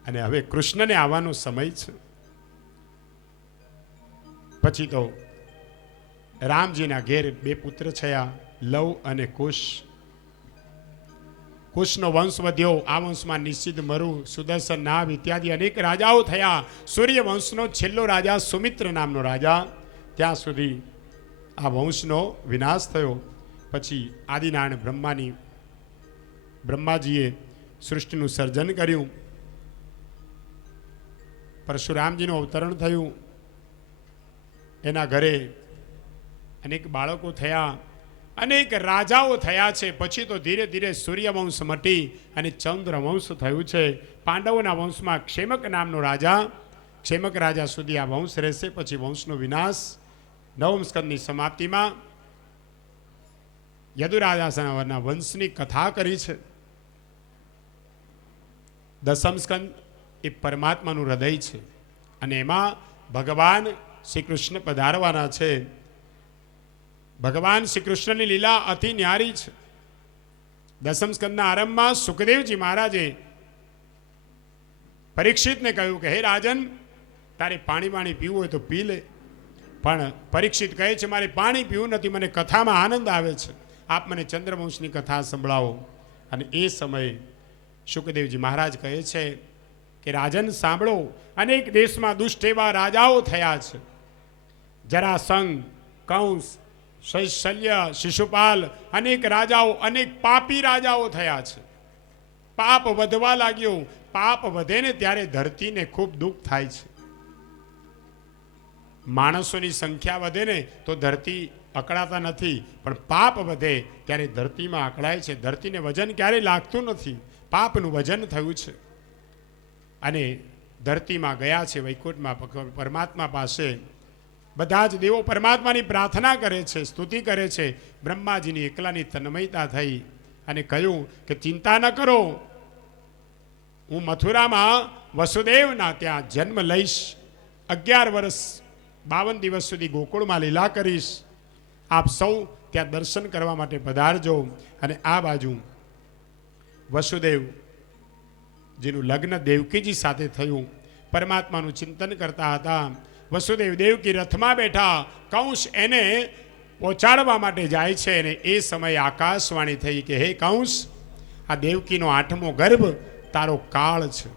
અને હવે કૃષ્ણને આવવાનો સમય છે. પછી તો રામજીના ઘેર 2 પુત્ર થયા, લવ અને કુશ. કુશનો વંશ વધ્યો. આ વંશમાં નિશ્ચિત, મરુ, સુદર્શન, નાભ ઇત્યાદિ અનેક રાજાઓ થયા. સૂર્યવંશનો છેલ્લો રાજા સુમિત્ર નામનો રાજા, ત્યાં સુધી આ વંશનો વિનાશ થયો. પછી આદિનારાયણ બ્રહ્માજીએ સૃષ્ટિનું સર્જન કર્યું. પરશુરામજીનું અવતરણ થયું. એના ઘરે અનેક બાળકો થયા, અનેક રાજાઓ થયા છે. પછી તો ધીરે ધીરે સૂર્યવંશ મટી અને ચંદ્રવંશ થયું છે. પાંડવોના વંશમાં ક્ષેમક નામનો રાજા, ક્ષેમક રાજા સુધી આ વંશ રહેશે. પછી વંશનો વિનાશ. 9મ સ્કંદની સમાપ્તિમાં યદુરાજાના વંશની કથા કરી છે. 10મ સ્કંદ એ પરમાત્માનું હૃદય છે અને એમાં ભગવાન શ્રી કૃષ્ણ પધારવાના છે. ભગવાન શ્રી કૃષ્ણની લીલા અતિ ન્યારી છે. 10મ સ્કંદના આરંભમાં સુખદેવજી મહારાજે પરીક્ષિતને કહ્યું કે હે રાજન, તારે પાણી પીવું હોય તો પી લે. પણ પરીક્ષિત કહે છે મારે પાણી પીવું નથી, મને કથામાં આનંદ આવે છે, આપ મને ચંદ્રવંશની કથા સંભળાવો. અને એ સમયે સુખદેવજી મહારાજ કહે છે કે રાજન સાંભળો, અનેક દેશમાં દુષ્ટ એવા રાજાઓ થયા છે. જરાસંઘ, કંસ, શલ્ય, શિશુપાલ, અનેક રાજાઓ, અનેક પાપી રાજાઓ થયા છે. પાપ વધવા લાગ્યું. પાપ વધે ને ત્યારે ધરતીને ખૂબ દુઃખ થાય છે. માણસોની સંખ્યા વધે ને તો ધરતી અકળાતા નથી, પણ પાપ વધે ત્યારે ધરતીમાં અકળાય છે. ધરતીને વજન ક્યારેય લાગતું નથી, પાપનું વજન થયું છે. અને ધરતીમાં ગયા છે વૈકુંઠમાં પરમાત્મા પાસે. બધા જ દેવો પરમાત્માની પ્રાર્થના કરે છે, સ્તુતિ કરે છે. બ્રહ્માજીની એકલાની તન્મયતા થઈ અને કહ્યું કે ચિંતા ન કરો, હું મથુરામાં વસુદેવના ત્યાં જન્મ લઈશ, 11 વર્ષ 52 દિવસ સુધી ગોકુળમાં લીલા કરીશ, આપ સૌ ત્યાં દર્શન કરવા માટે પધારજો. અને આ બાજુ વસુદેવ જેનું લગ્ન દેવકીજી સાથે થયું, પરમાત્માનું ચિંતન કરતા હતા. વસુદેવ દેવકી રથમાં બેઠા, કંસ એને પહોંચાડવા માટે જાય છે. અને એ સમયે આકાશવાણી થઈ કે હે કંસ, આ દેવકીનો 8મો ગર્ભ તારો કાળ છે.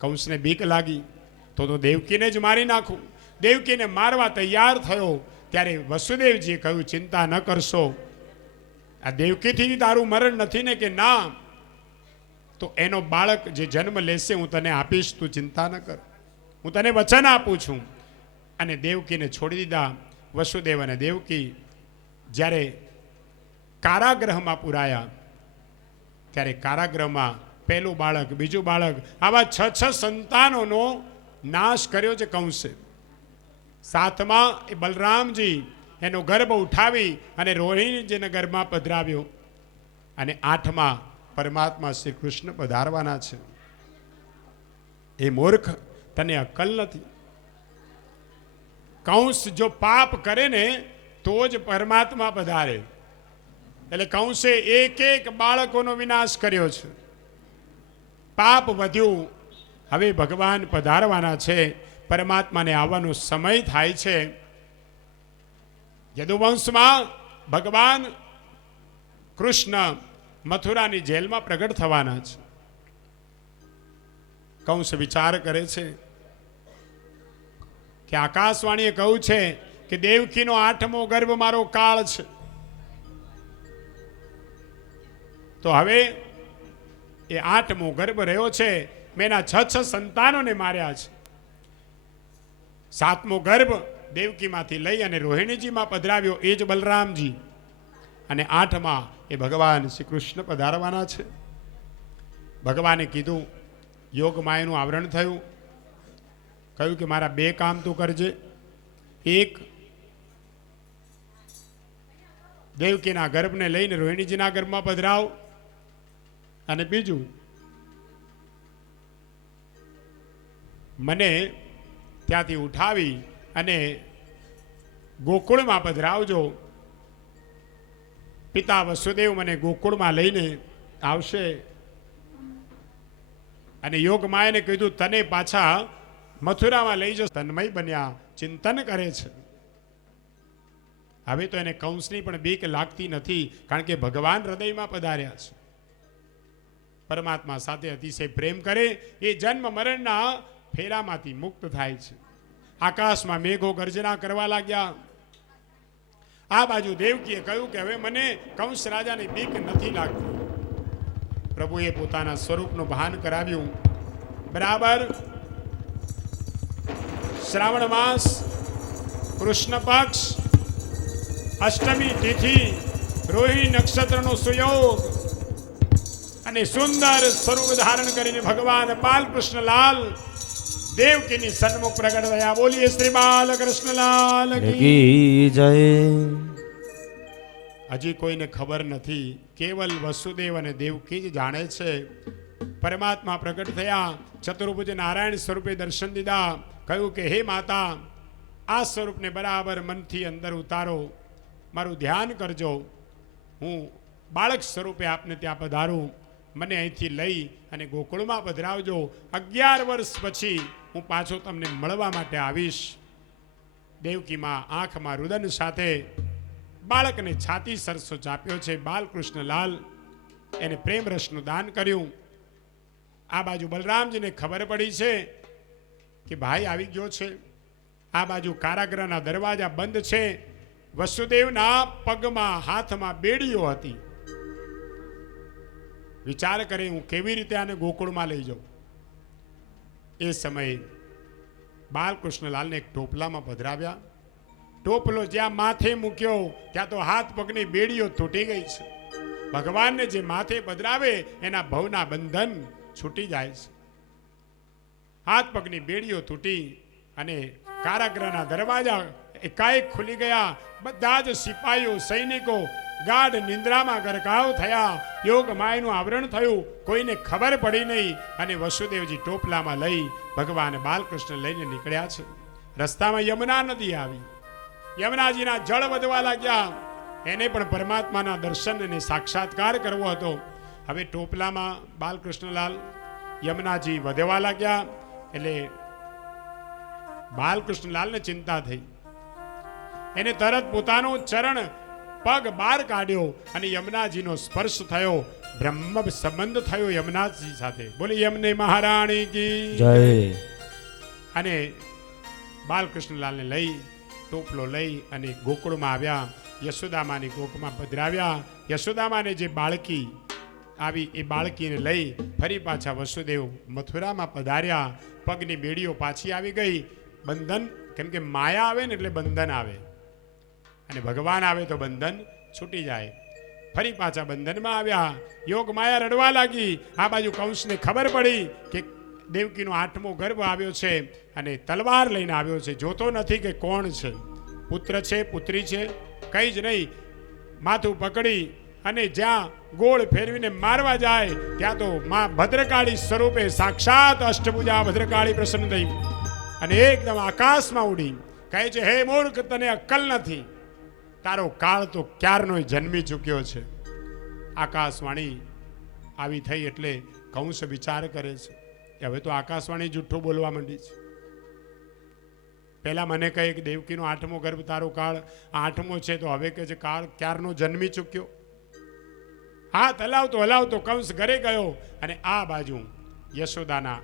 કંસને બીક લાગી, તો દેવકીને જ મારી નાખું. દેવકીને મારવા તૈયાર થયો ત્યારે વસુદેવજીએ કહ્યું ચિંતા ન કરશો, આ દેવકીથી તારું મરણ નથી ને? કે ના, તો એનો બાળક જે જન્મ લેશે હું તને આપીશ, તું ચિંતા ન કર, હું તને વચન આપું છું. અને દેવકીને છોડી દીધા. વસુદેવ અને દેવકી જ્યારે કારાગૃહમાં પુરાયા ત્યારે કારાગૃહમાં પહેલું બાળક, બીજું બાળક, આવા 6 સંતાનોનો નાશ કર્યો છે કંસે. 7મા એ બલરામજી એનો ગર્ભ ઉઠાવી અને રોહિણીજીના ગર્ભમાં પધરાવ્યો. અને 8મા પરમાત્મા શ્રી કૃષ્ણ પધારવાના છે. એ મૂર્ખ, તને અક્કલ નથી. કંસ જો પાપ કરે ને તો જ પરમાત્મા પધારે. એટલે કંસે એક બાળકોનો વિનાશ કર્યો છે. પાપ વધ્યું, હવે ભગવાન પધારવાના છે, પરમાત્માને આવવાનો સમય થાય છે. યદુવંશમાં ભગવાન કૃષ્ણ મથુરાની જેલમાં પ્રગટ થવાના છે. કંસ વિચાર કરે છે કે આકાશવાણીએ કહ્યું છે કે દેવકીનો 8મો ગર્ભ મારો કાળ છે, તો હવે એ 8મો ગર્ભ રહ્યો છે, મેં એના 6 સંતાનોને માર્યા છે. 7મો ગર્ભ દેવકીમાંથી લઈ અને રોહિણીજીમાં પધરાવ્યો, એ જ બલરામજી. અને 8મા એ ભગવાન શ્રી કૃષ્ણ પધારવાના છે. ભગવાને કીધું, યોગ માયાનું આવરણ થયું, કહ્યું કે મારા 2 કામ તું કરજે. એક, દેવકીના ગર્ભને લઈને રોહિણીજીના ગર્ભમાં પધરાવ. અને બીજું, મને ત્યાંથી ઉઠાવી અને ગોકુળમાં પધરાવજો. પિતા વસુદેવ મને ગોકુળમાં લઈને આવશે. અને યોગ માયાને કીધું, તને પાછા મથુરામાં લઈ જશે. તન્મય બન્યા, ચિંતન કરે છે. હવે તો એને કંસની પણ બીક લાગતી નથી, કારણ કે ભગવાન હૃદયમાં પધાર્યા છે. પરમાત્મા સાથે અતિશય પ્રેમ કરે એ જન્મ મરણના ફેરામાંથી મુક્ત થાય છે. આકાશમાં મેઘો ગર્જના કરવા લાગ્યા. આ બાજુ દેવકીએ કહ્યું કે હવે મને કંસ રાજાની બીક નથી લાગતી. પ્રભુએ પોતાના સ્વરૂપનું ભાન કરાવ્યું. બરાબર શ્રાવણ માસ, કૃષ્ણ પક્ષ, અષ્ટમી તિથિ, રોહિણી નક્ષત્રનો સુયોગ અને સુંદર સ્વરૂપ ધારણ કરીને ભગવાન બાલકૃષ્ણલાલ દેવકીની સન્મુખ પ્રગટ થયા. બોલીએ શ્રી બાલકૃષ્ણલાલ કી જય. હજી કોઈને ખબર નથી, કેવલ વસુદેવ અને દેવકી જ જાણે છે. પરમાત્મા પ્રગટ થયા, ચતુર્ભુજ નારાયણ સ્વરૂપે દર્શન દીધા. કહ્યું કે હે માતા, આ સ્વરૂપને બરાબર મનથી અંદર ઉતારો, મારું ધ્યાન કરજો. હું બાળક સ્વરૂપે આપને ત્યાં પધારું, મને અહીંથી લઈ અને ગોકુળમાં પધરાવજો. 11 વર્ષ પછી હું પાછો તમને મળવા માટે આવીશ. દેવકીમાં આંખમાં રુદન સાથે બાળકને છાતી સરસો ચાપ્યો છે. બાલકૃષ્ણલાલ એને પ્રેમ રસનું દાન કર્યું. આ બાજુ બલરામજીને ખબર પડી છે કે ભાઈ આવી ગયો છે. આ બાજુ કારાગૃહના દરવાજા બંધ છે. વસુદેવના પગમાં હાથમાં બેડીઓ હતી. વિચાર કરે, હું કેવી રીતે આને ગોકુળમાં લઈ જાઉં. એ સમયે બાલકૃષ્ણલાલને એક ટોપલામાં પધરાવ્યા. ટોપલો જ્યાં માથે મૂક્યો ત્યાં તો હાથ પગની બેડીઓ તૂટી ગઈ છે. ભગવાનને જે માથે પધરાવે એના ભવના બંધન છૂટી જાય છે. હાથ પગની બેડીઓ તૂટી અને કારાગૃહના દરવાજા એકાએક ખુલી ગયા. બધા જ સિપાહીઓ, સૈનિકો ગાઢ નિંદ્રામાં ગરકાવ થયા. યોગ માયનું આવરણ થયું, કોઈને ખબર પડી નહીં. અને વસુદેવજી ટોપલામાં લઈ ભગવાન બાલકૃષ્ણ લઈને નીકળ્યા છે. રસ્તામાં યમુના નદી આવી. યમુનાજીના જળ વધવા લાગ્યા. એને પણ પરમાત્માના દર્શન અને સાક્ષાત્કાર કરવો હતો. હવે ટોપલામાં બાલકૃષ્ણલાલ યમુનાજી વધવા લાગ્યા. એટલે બાલકૃષ્ણલાલને ચિંતા થઈ. એને તરત પોતાનો ચરણ પગ બહાર કાઢ્યો અને યમુનાજીનો સ્પર્શ થયો. બ્રહ્મ સંબંધ થયો યમુનાજી સાથે. બોલી યમને મહારાણી કી જય. અને બાલકૃષ્ણલાલને લઈ ટોપલો લઈ અને ગોકુળમાં આવ્યા. યશોદામાની ગોકમાં પધરાવ્યા. યશોદામાને જે બાળકી આવી એ બાળકીને લઈ ફરી પાછા વસુદેવ મથુરામાં પધાર્યા. પગની બેડીઓ પાછી આવી ગઈ. બંધન, કેમ કે માયા આવે ને એટલે બંધન આવે, અને ભગવાન આવે તો બંધન છૂટી જાય. ફરી પાછા બંધનમાં આવ્યા. યોગ માયા રડવા લાગી. આ બાજુ કંસને ખબર પડી કે દેવકીનો 8મો ગર્ભ આવ્યો છે અને તલવાર લઈને આવ્યો છે. જોતો નથી કે કોણ છે, પુત્ર છે પુત્રી છે, કઈ જ નહીં. માથું પકડી અને જ્યાં ગોળ ફેરવીને મારવા જાય ત્યાં તો માં ભદ્રકાળી સ્વરૂપે સાક્ષાત અષ્ટભુજા ભદ્રકાળી પ્રસન્ન થઈ અને એકદમ આકાશમાં ઉડી. કહે છે, હે મૂર્ખ, તને અક્કલ નથી. તારો કાળ તો ક્યારનો જન્મી ચૂક્યો છે. આકાશવાણી આવી થઈ એટલે કંસ વિચાર કરે છે કે હવે તો આકાશવાણી જુઠ્ઠું બોલવા માંડી છે. પહેલા મને કહે કે દેવકીનો 8મો ગર્ભ તારો કાળ 8મો છે, તો હવે કે છે કાળ ક્યારનો જન્મી ચૂક્યો. હાથ હલાવતો હલાવતો કંસ ઘરે ગયો અને આ બાજુ યશોદાના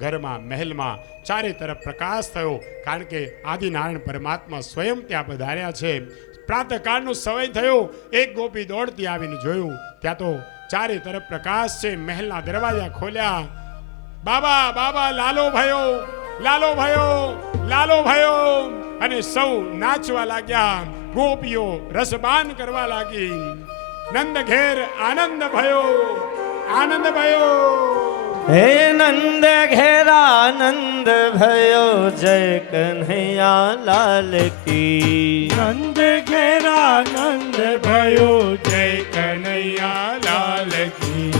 ઘરમાં મહેલમાં ચારે તરફ પ્રકાશ થયો. કારણ કે આદિનારાયણ પરમાત્મા સ્વયં ત્યાં પધાર્યા છે. પ્રાતઃકાળનો સમય થયો. એક ગોપી દોડતી આવીને જોયું ત્યાં તો ચારે તરફ પ્રકાશ છે. મહેલના દરવાજા ખોલ્યા. બાબા બાબા, લાલો ભયો, લાલો ભયો, લાલો ભયો, અને સૌ નાચવા લાગ્યા. ગોપીઓ રસબાન કરવા લાગી. નંદ ઘેર આનંદ ભયો, આનંદ ભયો. હે નંદ ઘેરાનંદ ભયો, જય કન્હૈયા લાલ કી. નંદ ઘેરાનંદ ભયો, જય કનૈયા લાલ કી.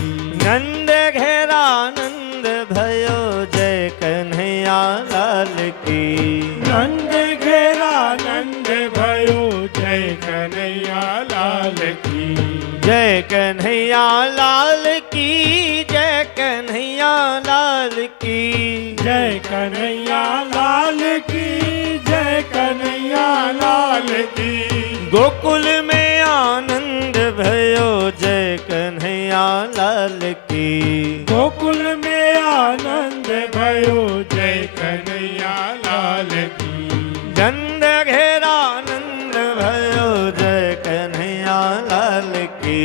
નંદ ઘેરાનંદ ભયો, જય કન્હૈયા લાલ કી. નંદ ઘેરાનંદ ભયો, જય કનૈયા લાલ કી. જય કન્હૈયા લાલ કી. જય કન્હૈયા લાલ કી. જય કનૈયા લાલ કી. જય કનૈયા લાલ કી. ગોકુલ में आनंद भयो, जय कन्हैया लाल की. ગોકુલ में આનંદ ભયો, જય કનૈયા લાલ કી. નંદ ઘેરાનંદ भयो, जय कन्हैया लाल की.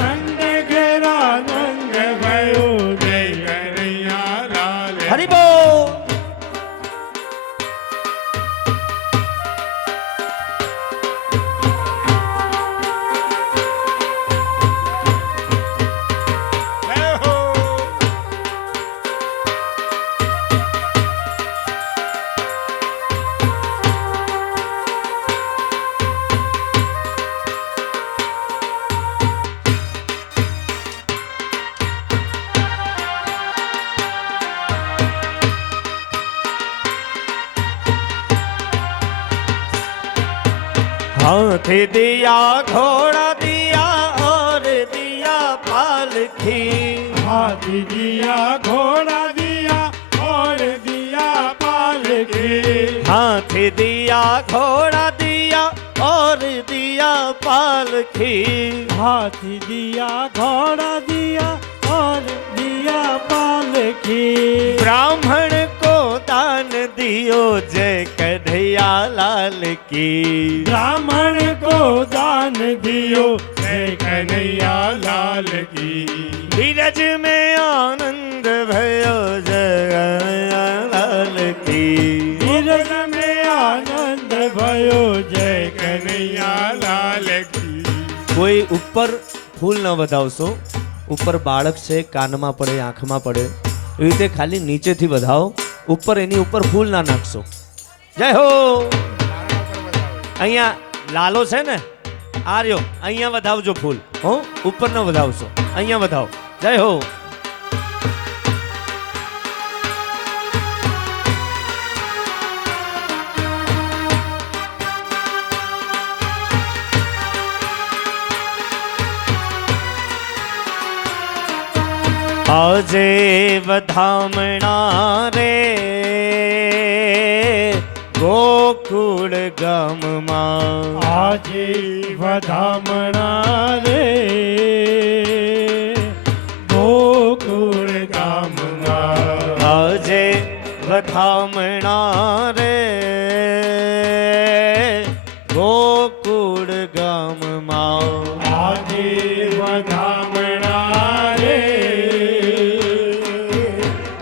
નંદ ઘેરાનંદ ભયો, જય કનૈયા લાલ. હરિ બોલ. જય હો. हाथी दिया, घोड़ा दिया और दिया पालकी. હાથી દિયા ઘોડા દિયા और दिया पालकी. हाथी दिया, घोड़ा दिया और दिया पालकी. हाथी दिया घोड़ा दिया और दिया पालकी. ब्राह्मण को दान दियो, जय कन्हैया लाल की. ब्राह्मण को दान दियो, जय कन्हैया लाल की. धीरज में आनंद भयो, जय कन्हैया लाल की. धीरज में आनंद भयो, जय કનૈયા લાલ કી. કોઈ ઉપર ફૂલ ન વધાવશો. ઉપર બાળક છે, કાનમાં પડે, આંખમાં પડે, એવી રીતે ખાલી નીચેથી વધાવો. ઉપર એની ઉપર ફૂલ ના નાખશો. જય હો. અહીંયા લાલો છે ને, આ રહ્યો અહીંયા વધાવજો ફૂલ હો ઉપર ન વધાવશો અહીંયા વધાવો જય હો આજે વધામણા રે ગોકુળ ગામમાં આજે વધામણા રે ગોકુળ ગામમાં આજે વધામણા રે ગોકુળ ગામમાં આજે વધામણા રે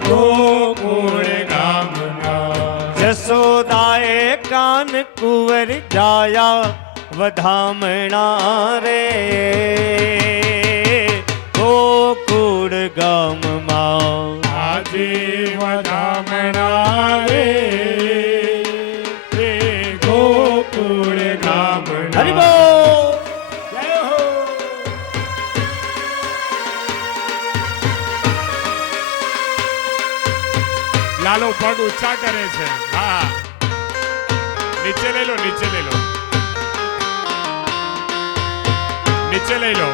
ગોકુળ ગામમાં જસોદાએ કાન કુંવર જાયા વધામણા રે ગોકુળ ગામમાં આજે વધામણા રે ગોકુળ ગામમાં હરિ બોલ જય હો લાલો પગ ઊંચા કરે છે હા નીચે લઈ લો નીચે લઈ લો નીચે લઈ લો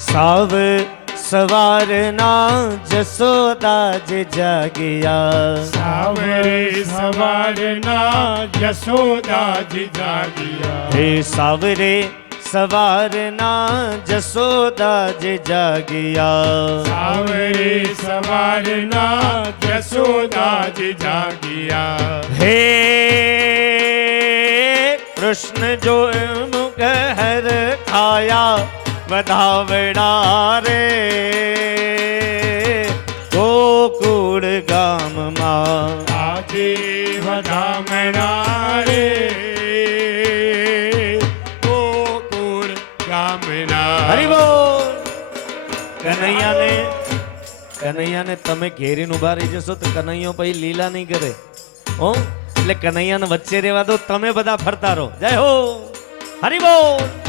સાવ સવારના જસોદાજ જાગ્યા સાવરે સવારના યશોદાજી જાગિયા હે સાવરે સવારના જસોદાજ જાગ્યા સાવરે સવારના યશોદાજી જાગિયા હે કૃષ્ણ જો મુખ હર ખાયા વધાવડા રે ગોકુળ ગામમાં આજે વધામણા રે ગોકુળ ગામના હરિ બોલ કનૈયાને તમે ઘેરીને ઉભા રહી જશો તો કનૈયો પછી લીલા નહીં કરે હો એટલે કનૈયાને વચ્ચે રહેવા દો તમે બધા ફરતા રહો જય હો હરિ બોલ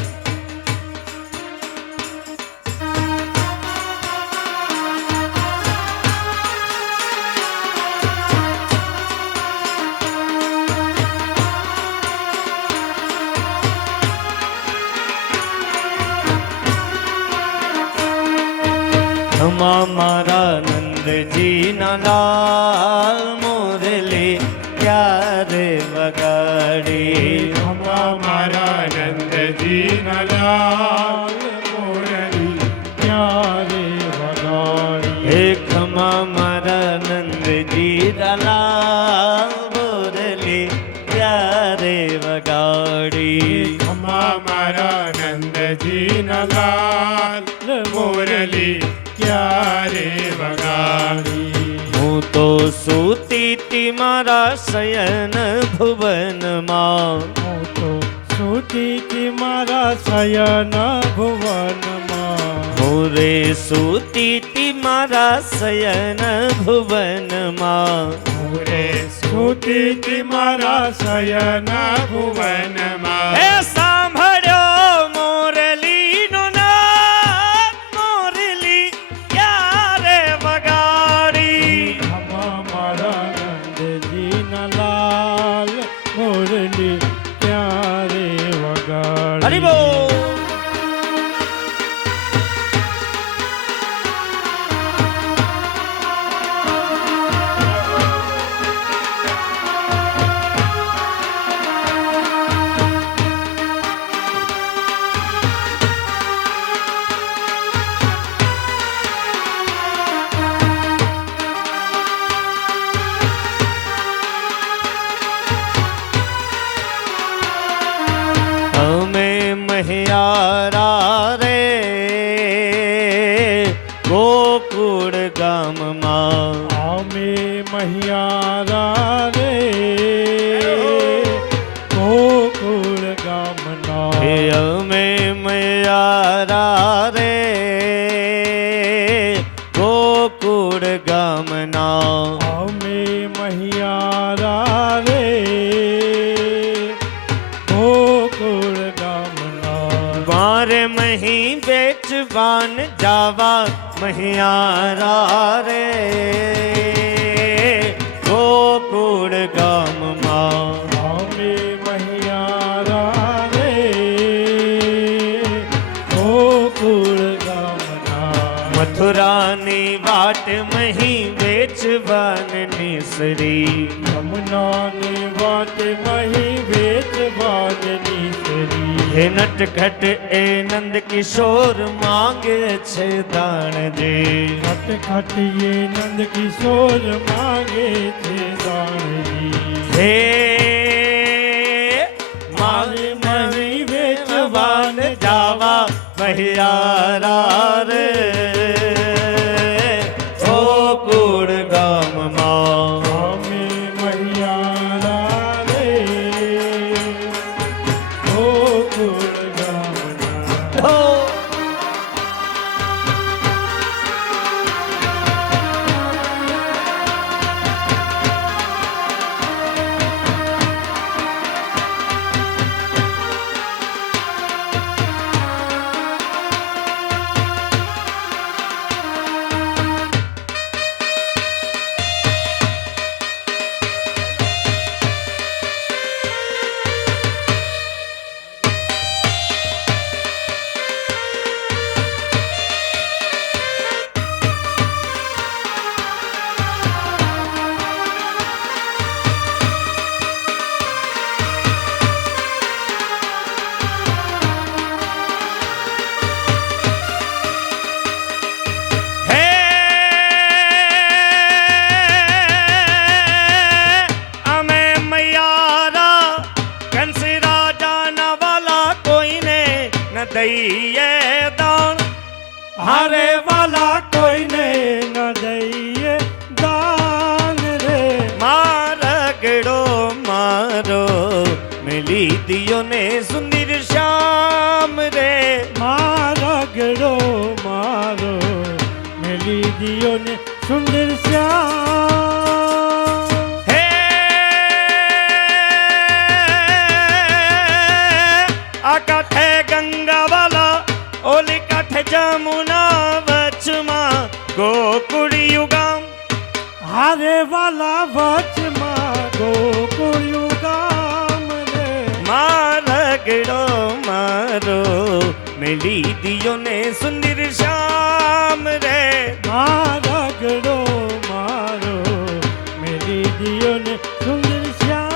ખમા મારા નંદજી ના લાલ મોરલી ક્યારે વગાડી ખમા મારા નંદજી લાલ મોરલી ક્યારે વગાડી હે ખમા મારા નંદજી ના લાલ મોરલી ક્યારે વગાડી ખમા મારા નંદજી લાલ મોરલી ક્યારે વગાડી હું તો સૂતી તી મારા શયન ભુવનમાં હું તો સૂતી કી મારા શયન ભુવનમાં મોરે સૂતી તી મારા શયન ભુવનમાં મોરે સૂતી કી મારા શયન ભુવનમાં હે સાંભળ્યો મોરલીનો નાદ મોરલી ક્યારે વગાડી ખમા મારા નંદજી લાલ મોરલી ક્યારે વગાડી હરિ બોલ મહી વેચવાન જાવા મહિયારા રે ગોકુળ ગામમાં અમે મહિયારા રે ગોકુળ ગામના મથુરાની વાટ મહી વેચવાન નિસરી યમુનાની વાટ મહી વેચવાનની સરી હે નટખટ એ નંદ કિશોર માંગે છે દાણજે ખટ ખટ ये नंद किशोर मांगे थे दानजी હે मारे मही વેચવાન જાવા મહિયારા રે ગોકુળ ગામમાં અમે મહિયારા રે ગોકુળ ગામના હો હે અમે મૈયારા કંસ રાજાના વાલા કોઈને ન દઈએ દાણ હારે વાલા કોઈને ન દઈએ દાન રે મારગડો મારો મિલી દિયો ને સુંદર શ્યામ રે મારા ગળો મારો મેલી દિયો ને સુંદર શ્યામ હે આ કાંઠે ગંગાવાલા ઓલી કાંઠે જમુના વચમાં ગોકુળિયું ગામ હારે વાલા વચમાં ગોકુળિયું ગામ રે મારગડો મારો મિલી દિયો ને સુંદર શ્યામ રે મારા ગળો મારો મેલી દિયો ને સુંદર શ્યામ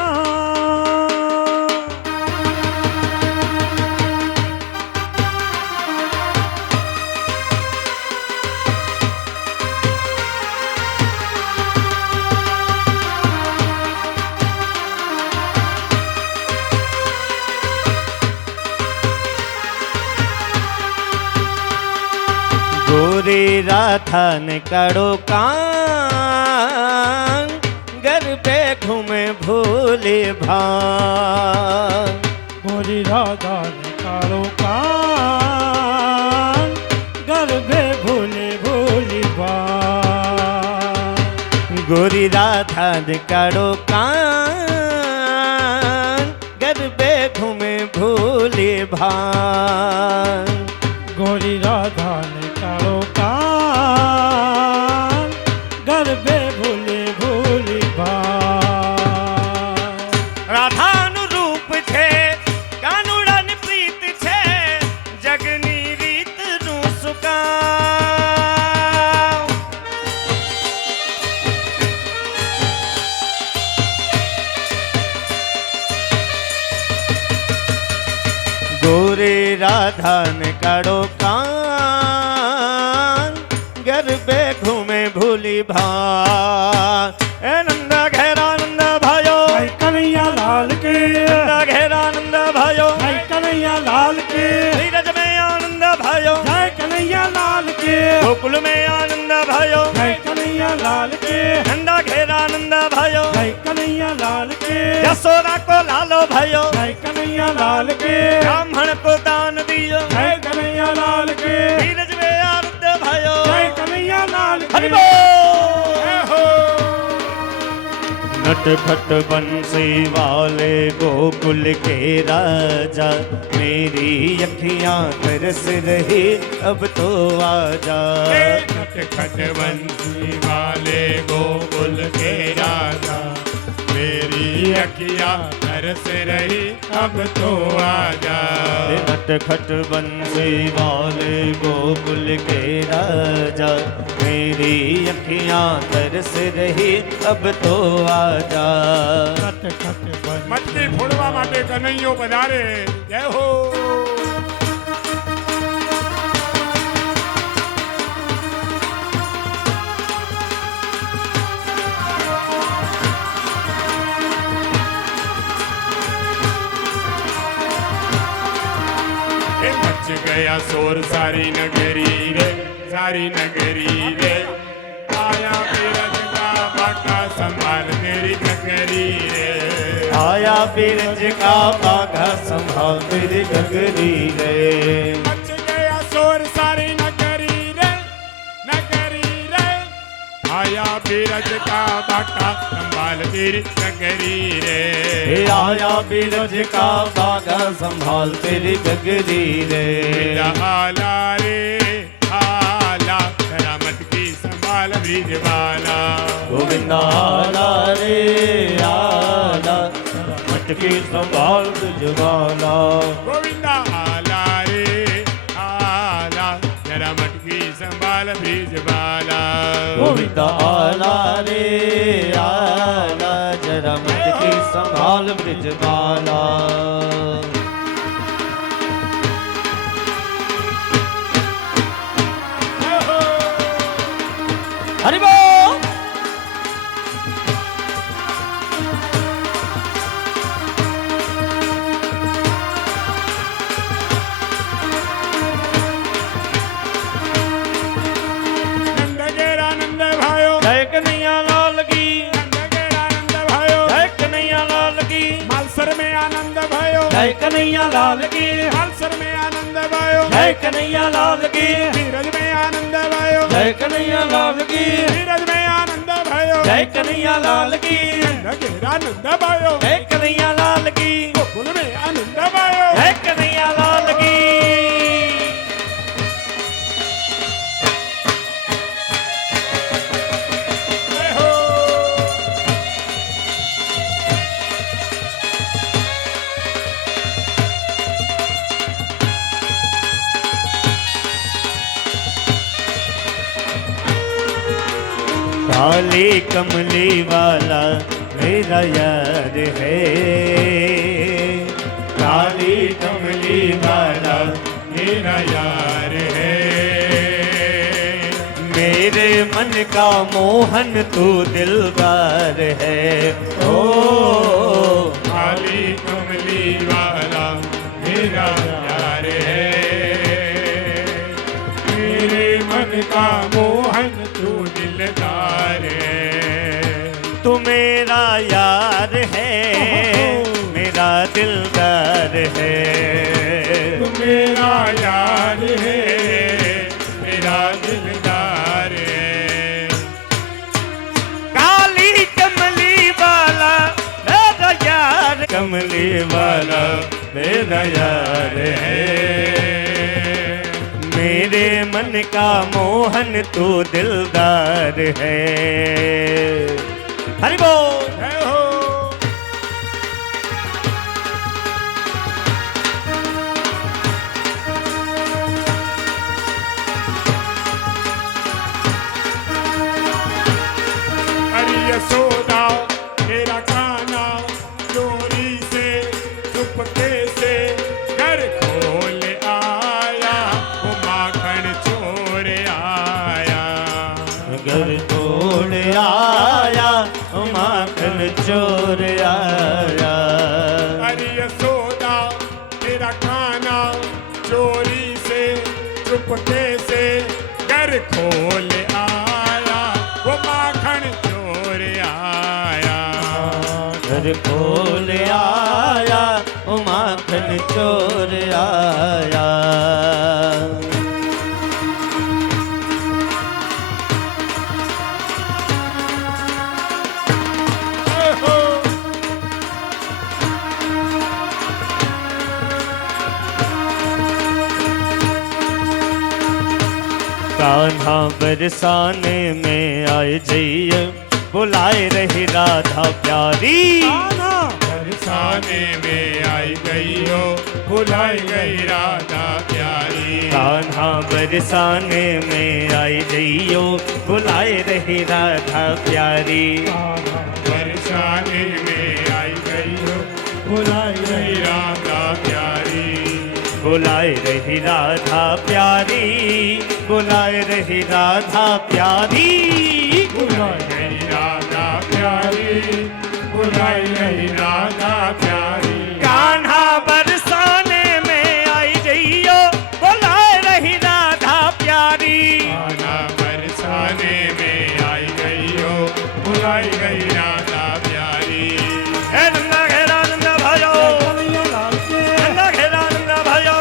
ગોરે રાથા ને કાળો કાન ગરબે ઘૂમે ભૂલે ભાન ગોરી રાધા ને કાળો કાન ગરબે ભૂલે ભૂલી બા ગોરી રાથા ને કાળો કાન ગરબે ઘૂમે ભૂલે ભાન ગોરી રાધા ને કાળો કાન ગરબે ભૂલે ભૂલી બા રાધાનું રૂપ છે કાનુડાની પ્રીત છે જગની રીતનું સુકામ ગોરે રાધાને કાળો કાન ગરબે ઘૂમે ભૂલી ભાન એ નંદા ઘેરા નંદા ભાયો ભાઈ કનૈયા લાલ કે નંદા ઘેરા નંદા ભાયો ભાઈ કનૈયા લાલ કે ધીરજ में आनंद भायो જય કનૈયા લાલ કે गोकुल में आनंद भायो જય કનૈયા લાલ કે नंदा घेरा नंद भायो જય કનૈયા લાલ કે यशोदा को लालो भायो જય કનૈયા લાલ કે ब्राह्मण को दान दियो જય કનૈયા लाल के धीरज में आनंद भायो जय कन्हैया लाल हरि के बोल नटखट बंसी वाले गोकुल के राजा, मेरी अखियां तरस रही अब तो आजा। नटखट बंसी वाले गोकुल के राजा, मेरी अखियां तरस रही अब तो आजा। नटखट बंसी वाले गोकुल के राजा, मेरी अखियां तरस रही अब तो आजा। મટકી ફોડવા માટે કનૈયો પધારે, જય હો। मच गया शोर सारी नगरी रे, सारी नगरी रे, आया बिरज का बाटा संभाल मेरी नगरी रे। आया बिरज का बाघा संभाल तेरी गगरी रे। मच गया शोर सारी नगरी रे, नगरी रे, आया बिरज का बाटा संभाल तेरी नगरी रे। आया बिरज का बागा संभाल तेरी गगरी रे। आला रे आला, जरा मटकी संभाल ब्रिज वाला। गोविंदा आला रे आला, मटकी संभाल ब्रिज वाला। गोविंदा आला रे आला, जरा मटकी संभाल ब्रिज वाला। गोविंदा आला रे आला, जरा मटकी संभाल ब्रिज वाला। हरि बोल। नंद गेरा नंद भायो, जय कन्हैया लाल की, नंद गेरा नंद भायो, जय कन्हैया लाल की, मालसर में आनंद भयो, जय कन्हैया लाल की, मालसर में आनंद भयो, जय कन्हैया लाल की, धीरज में आनंद भयो, जय कन्हैया लाल की, धीरज में आनंद भयो, जय कन्हैया लाल की, नंद गेरा नंद भयो, जय कन्हैया लाल की, गोकुल में आनंद भयो। जय कन्हैया लाल की। जय हो। काली कमली वाला मेरा यार है, काली कमली वाला मेरा यार है, मेरे मन का मोहन तू दिलदार है। ओ काली कमली वाला मेरा यार है, मेरे मन का मोहन तू दिलदार है। तू मेरा यार है, मेरा दिलदार है। तू मेरा यार है, मेरा दिलदार है। काली कमली वाला मेरा यार, कमली वाला मेरा यार है। मेरे मन का मोहन तू दिलदार है। हरि बोल। जय हो। हरि यशोदा तेरा काना चोरी से चुपके से घर खोल आया, वो माखन चोर आया। घर तोड़ आया, माखन चोर आया। हरि यशोदा तेरा खाना चोरी से चुपके से घर खोल आया, वो माखन चोर आया। घर खोल आया, माखन चोर आया। हो। कान्हा बरसाने में आए जइयो बुलाए रही राधा प्यारी बरसाने में आई गई हो बुलाई गई राधा प्यारी कान्हा बरसाने में आई जइयो बुलाए रही राधा प्यारी बरसाने में आई गई हो बुलाई गई राधा प्यारी बुलाए रही राधा प्यारी बुलाए रही राधा प्यारी बुलाई गई राधा प्यारी बुलाई गई राधा प्यारी कान्हा बरसाने में आई जइयो बुलाए रही राधा प्यारी कान्हा बरसाने में आई गई हो बुलाई गई राधा प्यारी हे नंदा घेरा नंदा भयो नंदा घेरा नंदा भयो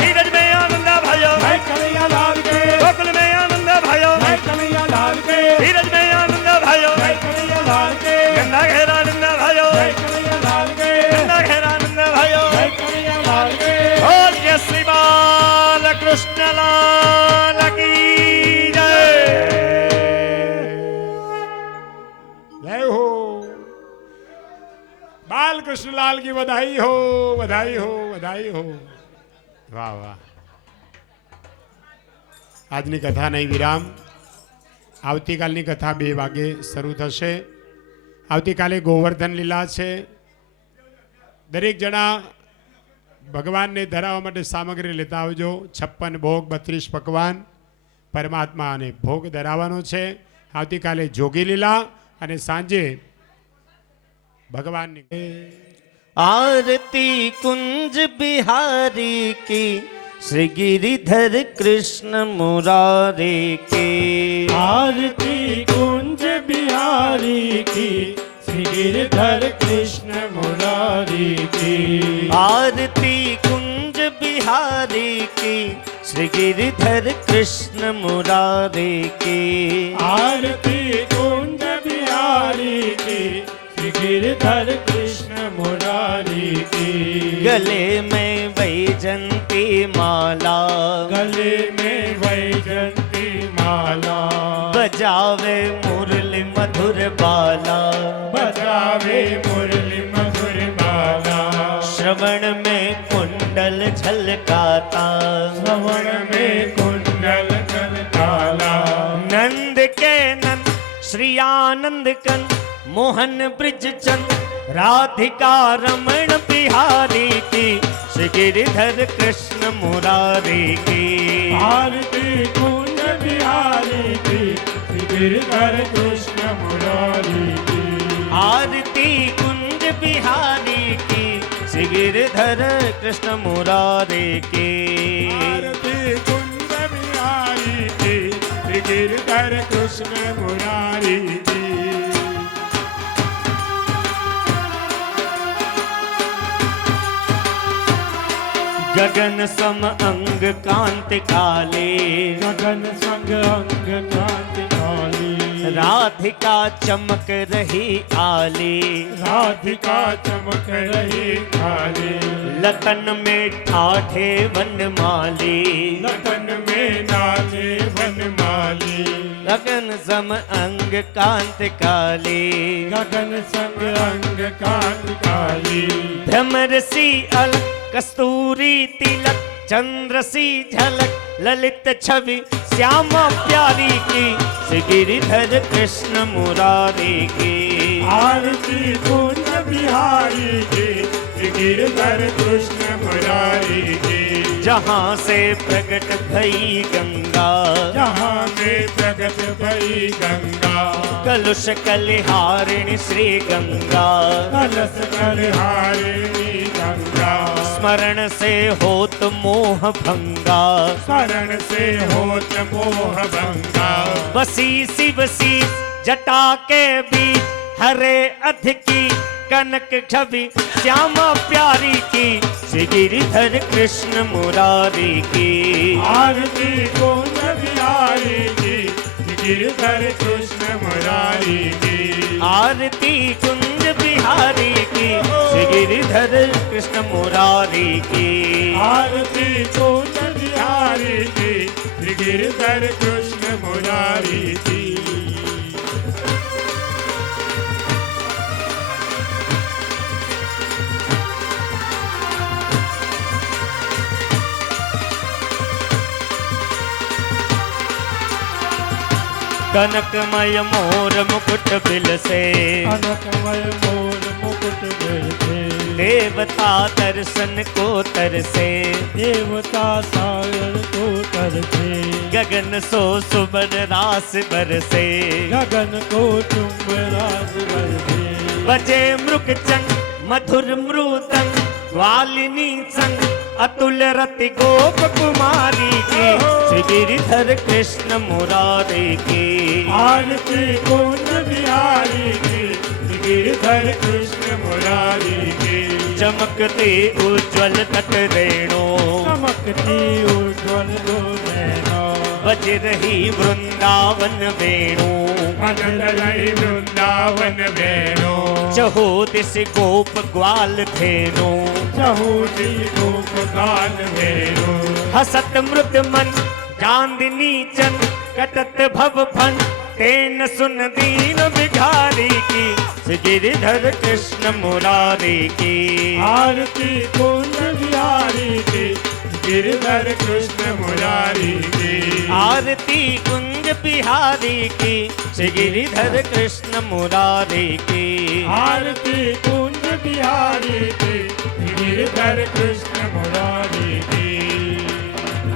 धीरज में आनंदा भयो गोकुल में आनंदा भयो धीरज में आनंदा भयो नंदा घेरा नंदा भयो नंदा घेरा नंदा भयो बोल के श्री बाल कृष्ण लाल की जय जय हो बाल कृष्ण लाल की बधाई हो बधाई हो बधाई हो वाह वाह આજની કથા નહીં વિરામ આવતીકાલની કથા 2 વાગે શરૂ થશે આવતીકાલે ગોવર્ધન લીલા છે દરેક જણા ભગવાનને ધરાવવા માટે સામગ્રી લેતા આવજો 56 ભોગ 32 પકવાન પરમાત્માને ભોગ ધરાવવાનો છે આવતીકાલે જોગી લીલા અને સાંજે ભગવાનની आरती कुंज बिहारी की श्री गिरिधर कृष्ण मुरारे के आरती कुंज बिहारी की श्री गिरधर कृष्ण मुरारी की आरती कुंज बिहारी की श्री गिरिधर कृष्ण मुरारे के आरती कुंज बिहारी की श्री गिरधर कृष्ण मुरारी की गले में वैजंती माला गले में वैजंती माला बजावे मुरली मधुर बाला बजावे मुरली मधुर बाला श्रवण में कुंडल झलकाता श्रवण में कुंडल झलकाला नंद के नंद श्री आनंद कंद मोहन ब्रिज चंद राधिका रमण बिहारी की श्री गिरिधर कृष्ण मुरारी की आरती कुंज बिहारी की श्री गिरधर कृष्ण मुरारी की आरती कुंज बिहारी की श्री गिरिधर कृष्ण मुरारी की आरती कुंज बिहारी की श्री गिरधर कृष्ण मुरारी की गगन सम अंग कांति काले गगन संग अंग कांति काली राधिका चमक रही आली राधिका चमक रही काली लतन में ठाठे वनमाली लगन में नाचे वनमाली गगन सम अंग कांति काली गगन संग अंग कांति काली भ्रमर सी अलक कस्तूरी तिलक चंद्र सी झलक ललित छवि श्यामा प्यारी की श्री गिरिधर कृष्ण मुरारी की आरती कुंज बिहारी की श्री गिरधर कृष्ण मुरारी की जहाँ से प्रकट भई गंगा जहाँ में प्रगट भई गंगा कलुष कलिहारिणी श्री गंगा कलश कलहारिणी गंगा स्मरण से होत मोह भंगा शरण से होत मोह भंगा बसी शिव सी जटा के बीच हरे अधिकी कनक छवि श्यामा प्यारी की श्री गिरिधर कृष्ण मुरारी की आरती कुंज बिहारी की श्री गिरधर कृष्ण मुरारी की आरती कुंज बिहारी की श्री गिरिधर कृष्ण मुरारी की आरती कुंज बिहारी की श्री कनकमय मोर मुकुट बिलसे कनकमय मोर मुकुट बिलसे देवता दर्शन को तरसे देवता सागर को तरसे गगन सो सुबर रास बरसे गगन को चुंब राज बरसे बजे मृग चंग मधुर मृदंग ग्वालिनी संग अतुल रति गोप कुमारी की श्री गिरिधर कृष्ण मुरारी की आरती कुंज बिहारी की गिरिधर कृष्ण मुरारी की चमकती उज्ज्वल तट रेणु चमकती उज्ज्वल दो नैना बज रही वृंदावन वेणु बज रही वृंदावन वेणु चहु दिस गोप ग्वाल धेनु चहूती गोप गान वेणु हसत मृत मन चांदनी चन कटत भव फन तेन सुन दीन बिघारी की श्री गिरिधर कृष्ण मुरारी की आरती कुंज बिहारी की गिरिधर कृष्ण मुरारी की आरती कुंज बिहारी की श्री गिरिधर कृष्ण मुरारी की आरती कुंज बिहारी की गिरिधर कृष्ण मुरारी की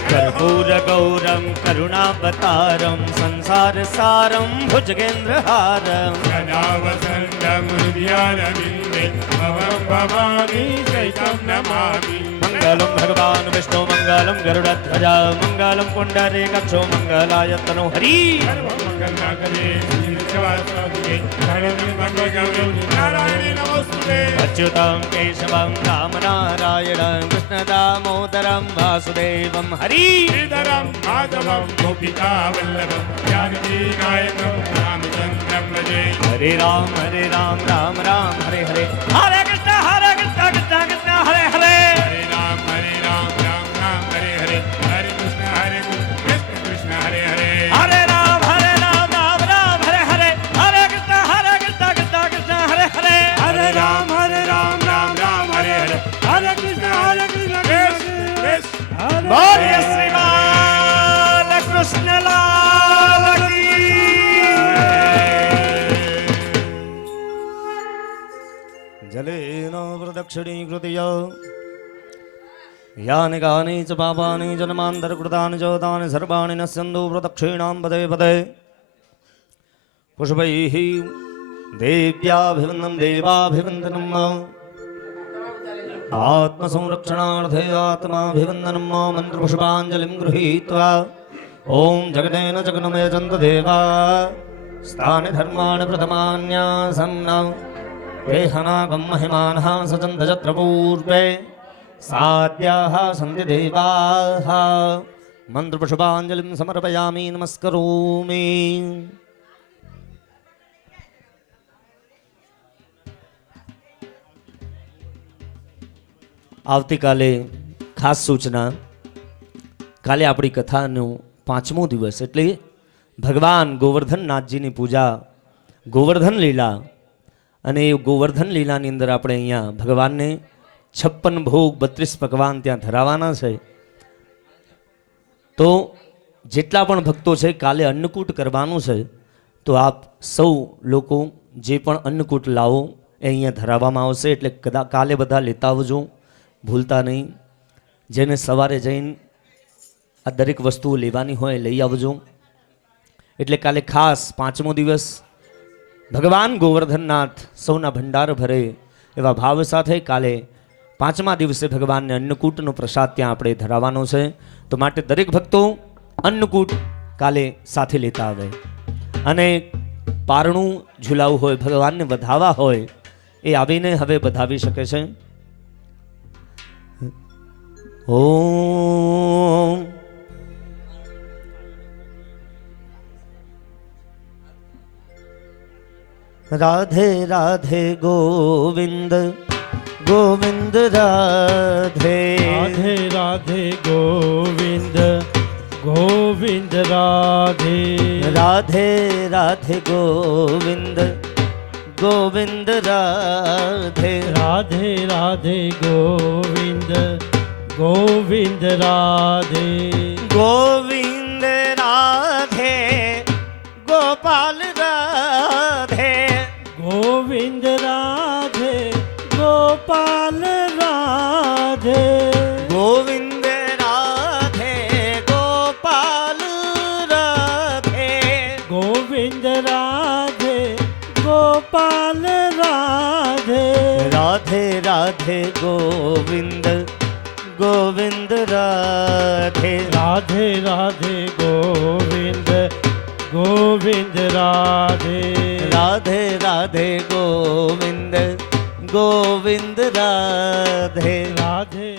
कर्पूर गौरम करुणावतारम संसार सारम भुजगेन्द्रहारम सदा वसन्तम् हृदयारविन्दे भवं भवानी चैतं नमामि मंगलम भगवान विष्णु मंगलम गरुड़ध्वजा मंगलम पुंडरीकाक्षो मंगलाय तनो हरि सर्वमङ्गलमाङ्गल्ये श्रीनिवासाय सर्वमङ्गलगौरौ नारायणे नमोस्तुते अच्युतं केशवं राम नारायणं कृष्ण दामोदरं वासुदेवं हरि श्रीधरं माधवं गोपिका वल्लभं जानकी नायकं रामचन्द्रं भजे हरे राम राम राम हरे हरे हरे कृष्ण कृष्ण कृष्ण हरे हरे हरे राम राम राम हरे हरे हरे कृष्ण कृष्ण हरे हरे हरे राम राम राम हरे हरे हरे कृष्ण कृष्ण कृष्ण हरे हरे हरे राम राम हरे हरे हरे कृष्ण कृष्ण बोलिए श्री बाल कृष्ण लाल की जलेन प्रदक्षिणीकृत्य यानि कानि च पापानि जन्मान्तरकृतानि च तानि सर्वाणि नश्यन्तु प्रदक्षिणां पदे पदे पुष्पैः देव्याभिवन्दनं देवाभिवन्दनम् आत्मसंरक्षणार्थे आत्माभिवन्दनं मन्त्रपुष्पाञ्जलिं गृहीत्वा ॐ जगदेन जगन्मयजन्तु देवा स्थानि धर्माणि प्रथमान्यासन्नं देहनागं महिमानः सचन्त यत्र पूर्वे साद्याः सन्ति देवाः मन्त्रपुष्पाञ्जलिं समर्पयामि नमस्करोमि આવતીકાલે ખાસ સૂચના કાલે આપણી કથાનો 5મો દિવસ એટલે ભગવાન ગોવર્ધનનાથજીની પૂજા ગોવર્ધન લીલા અને એ ગોવર્ધન લીલાની અંદર આપણે અહીંયા ભગવાનને 56 ભોગ 32 પકવાન ત્યાં ધરાવવાના છે તો જેટલા પણ ભક્તો છે કાલે અન્નકૂટ કરવાનું છે તો આપ સૌ લોકો જે પણ અન્નકૂટ લાવો એ અહીંયા ધરાવવામાં આવશે એટલે કાલે બધા લેતા આવજો ભૂલતા નહીં જેને સવારે જઈને આ દરેક વસ્તુઓ લેવાની હોય લઈ આવજો એટલે કાલે ખાસ 5મો દિવસ ભગવાન ગોવર્ધનનાથ સૌના ભંડાર ભરે એવા ભાવ સાથે કાલે 5મા દિવસે ભગવાનને અન્નકૂટનો પ્રસાદ ત્યાં આપણે ધરાવવાનો છે તો માટે દરેક ભક્તો અન્નકૂટ કાલે સાથે લેતા આવે અને પારણું ઝુલાવવું હોય ભગવાનને વધાવવા હોય એ આવીને હવે વધાવી શકે છે ઓમ राधे राधे गोविंद गोविंद राधे राधे राधे गोविंद गोविंद राधे राधे राधे गोविंद गोविंद राधे राधे राधे गोविंद गोविंद राधे गोविंद राधे ગોપાલ રાધે રાધે રાધે ગોવિંદ ગોવિંદ રાધે રાધે રાધે ગોવિંદ ગોવિંદ રાધે રાધે રાધે ગોવિંદ ગોવિંદ રાધે રાધે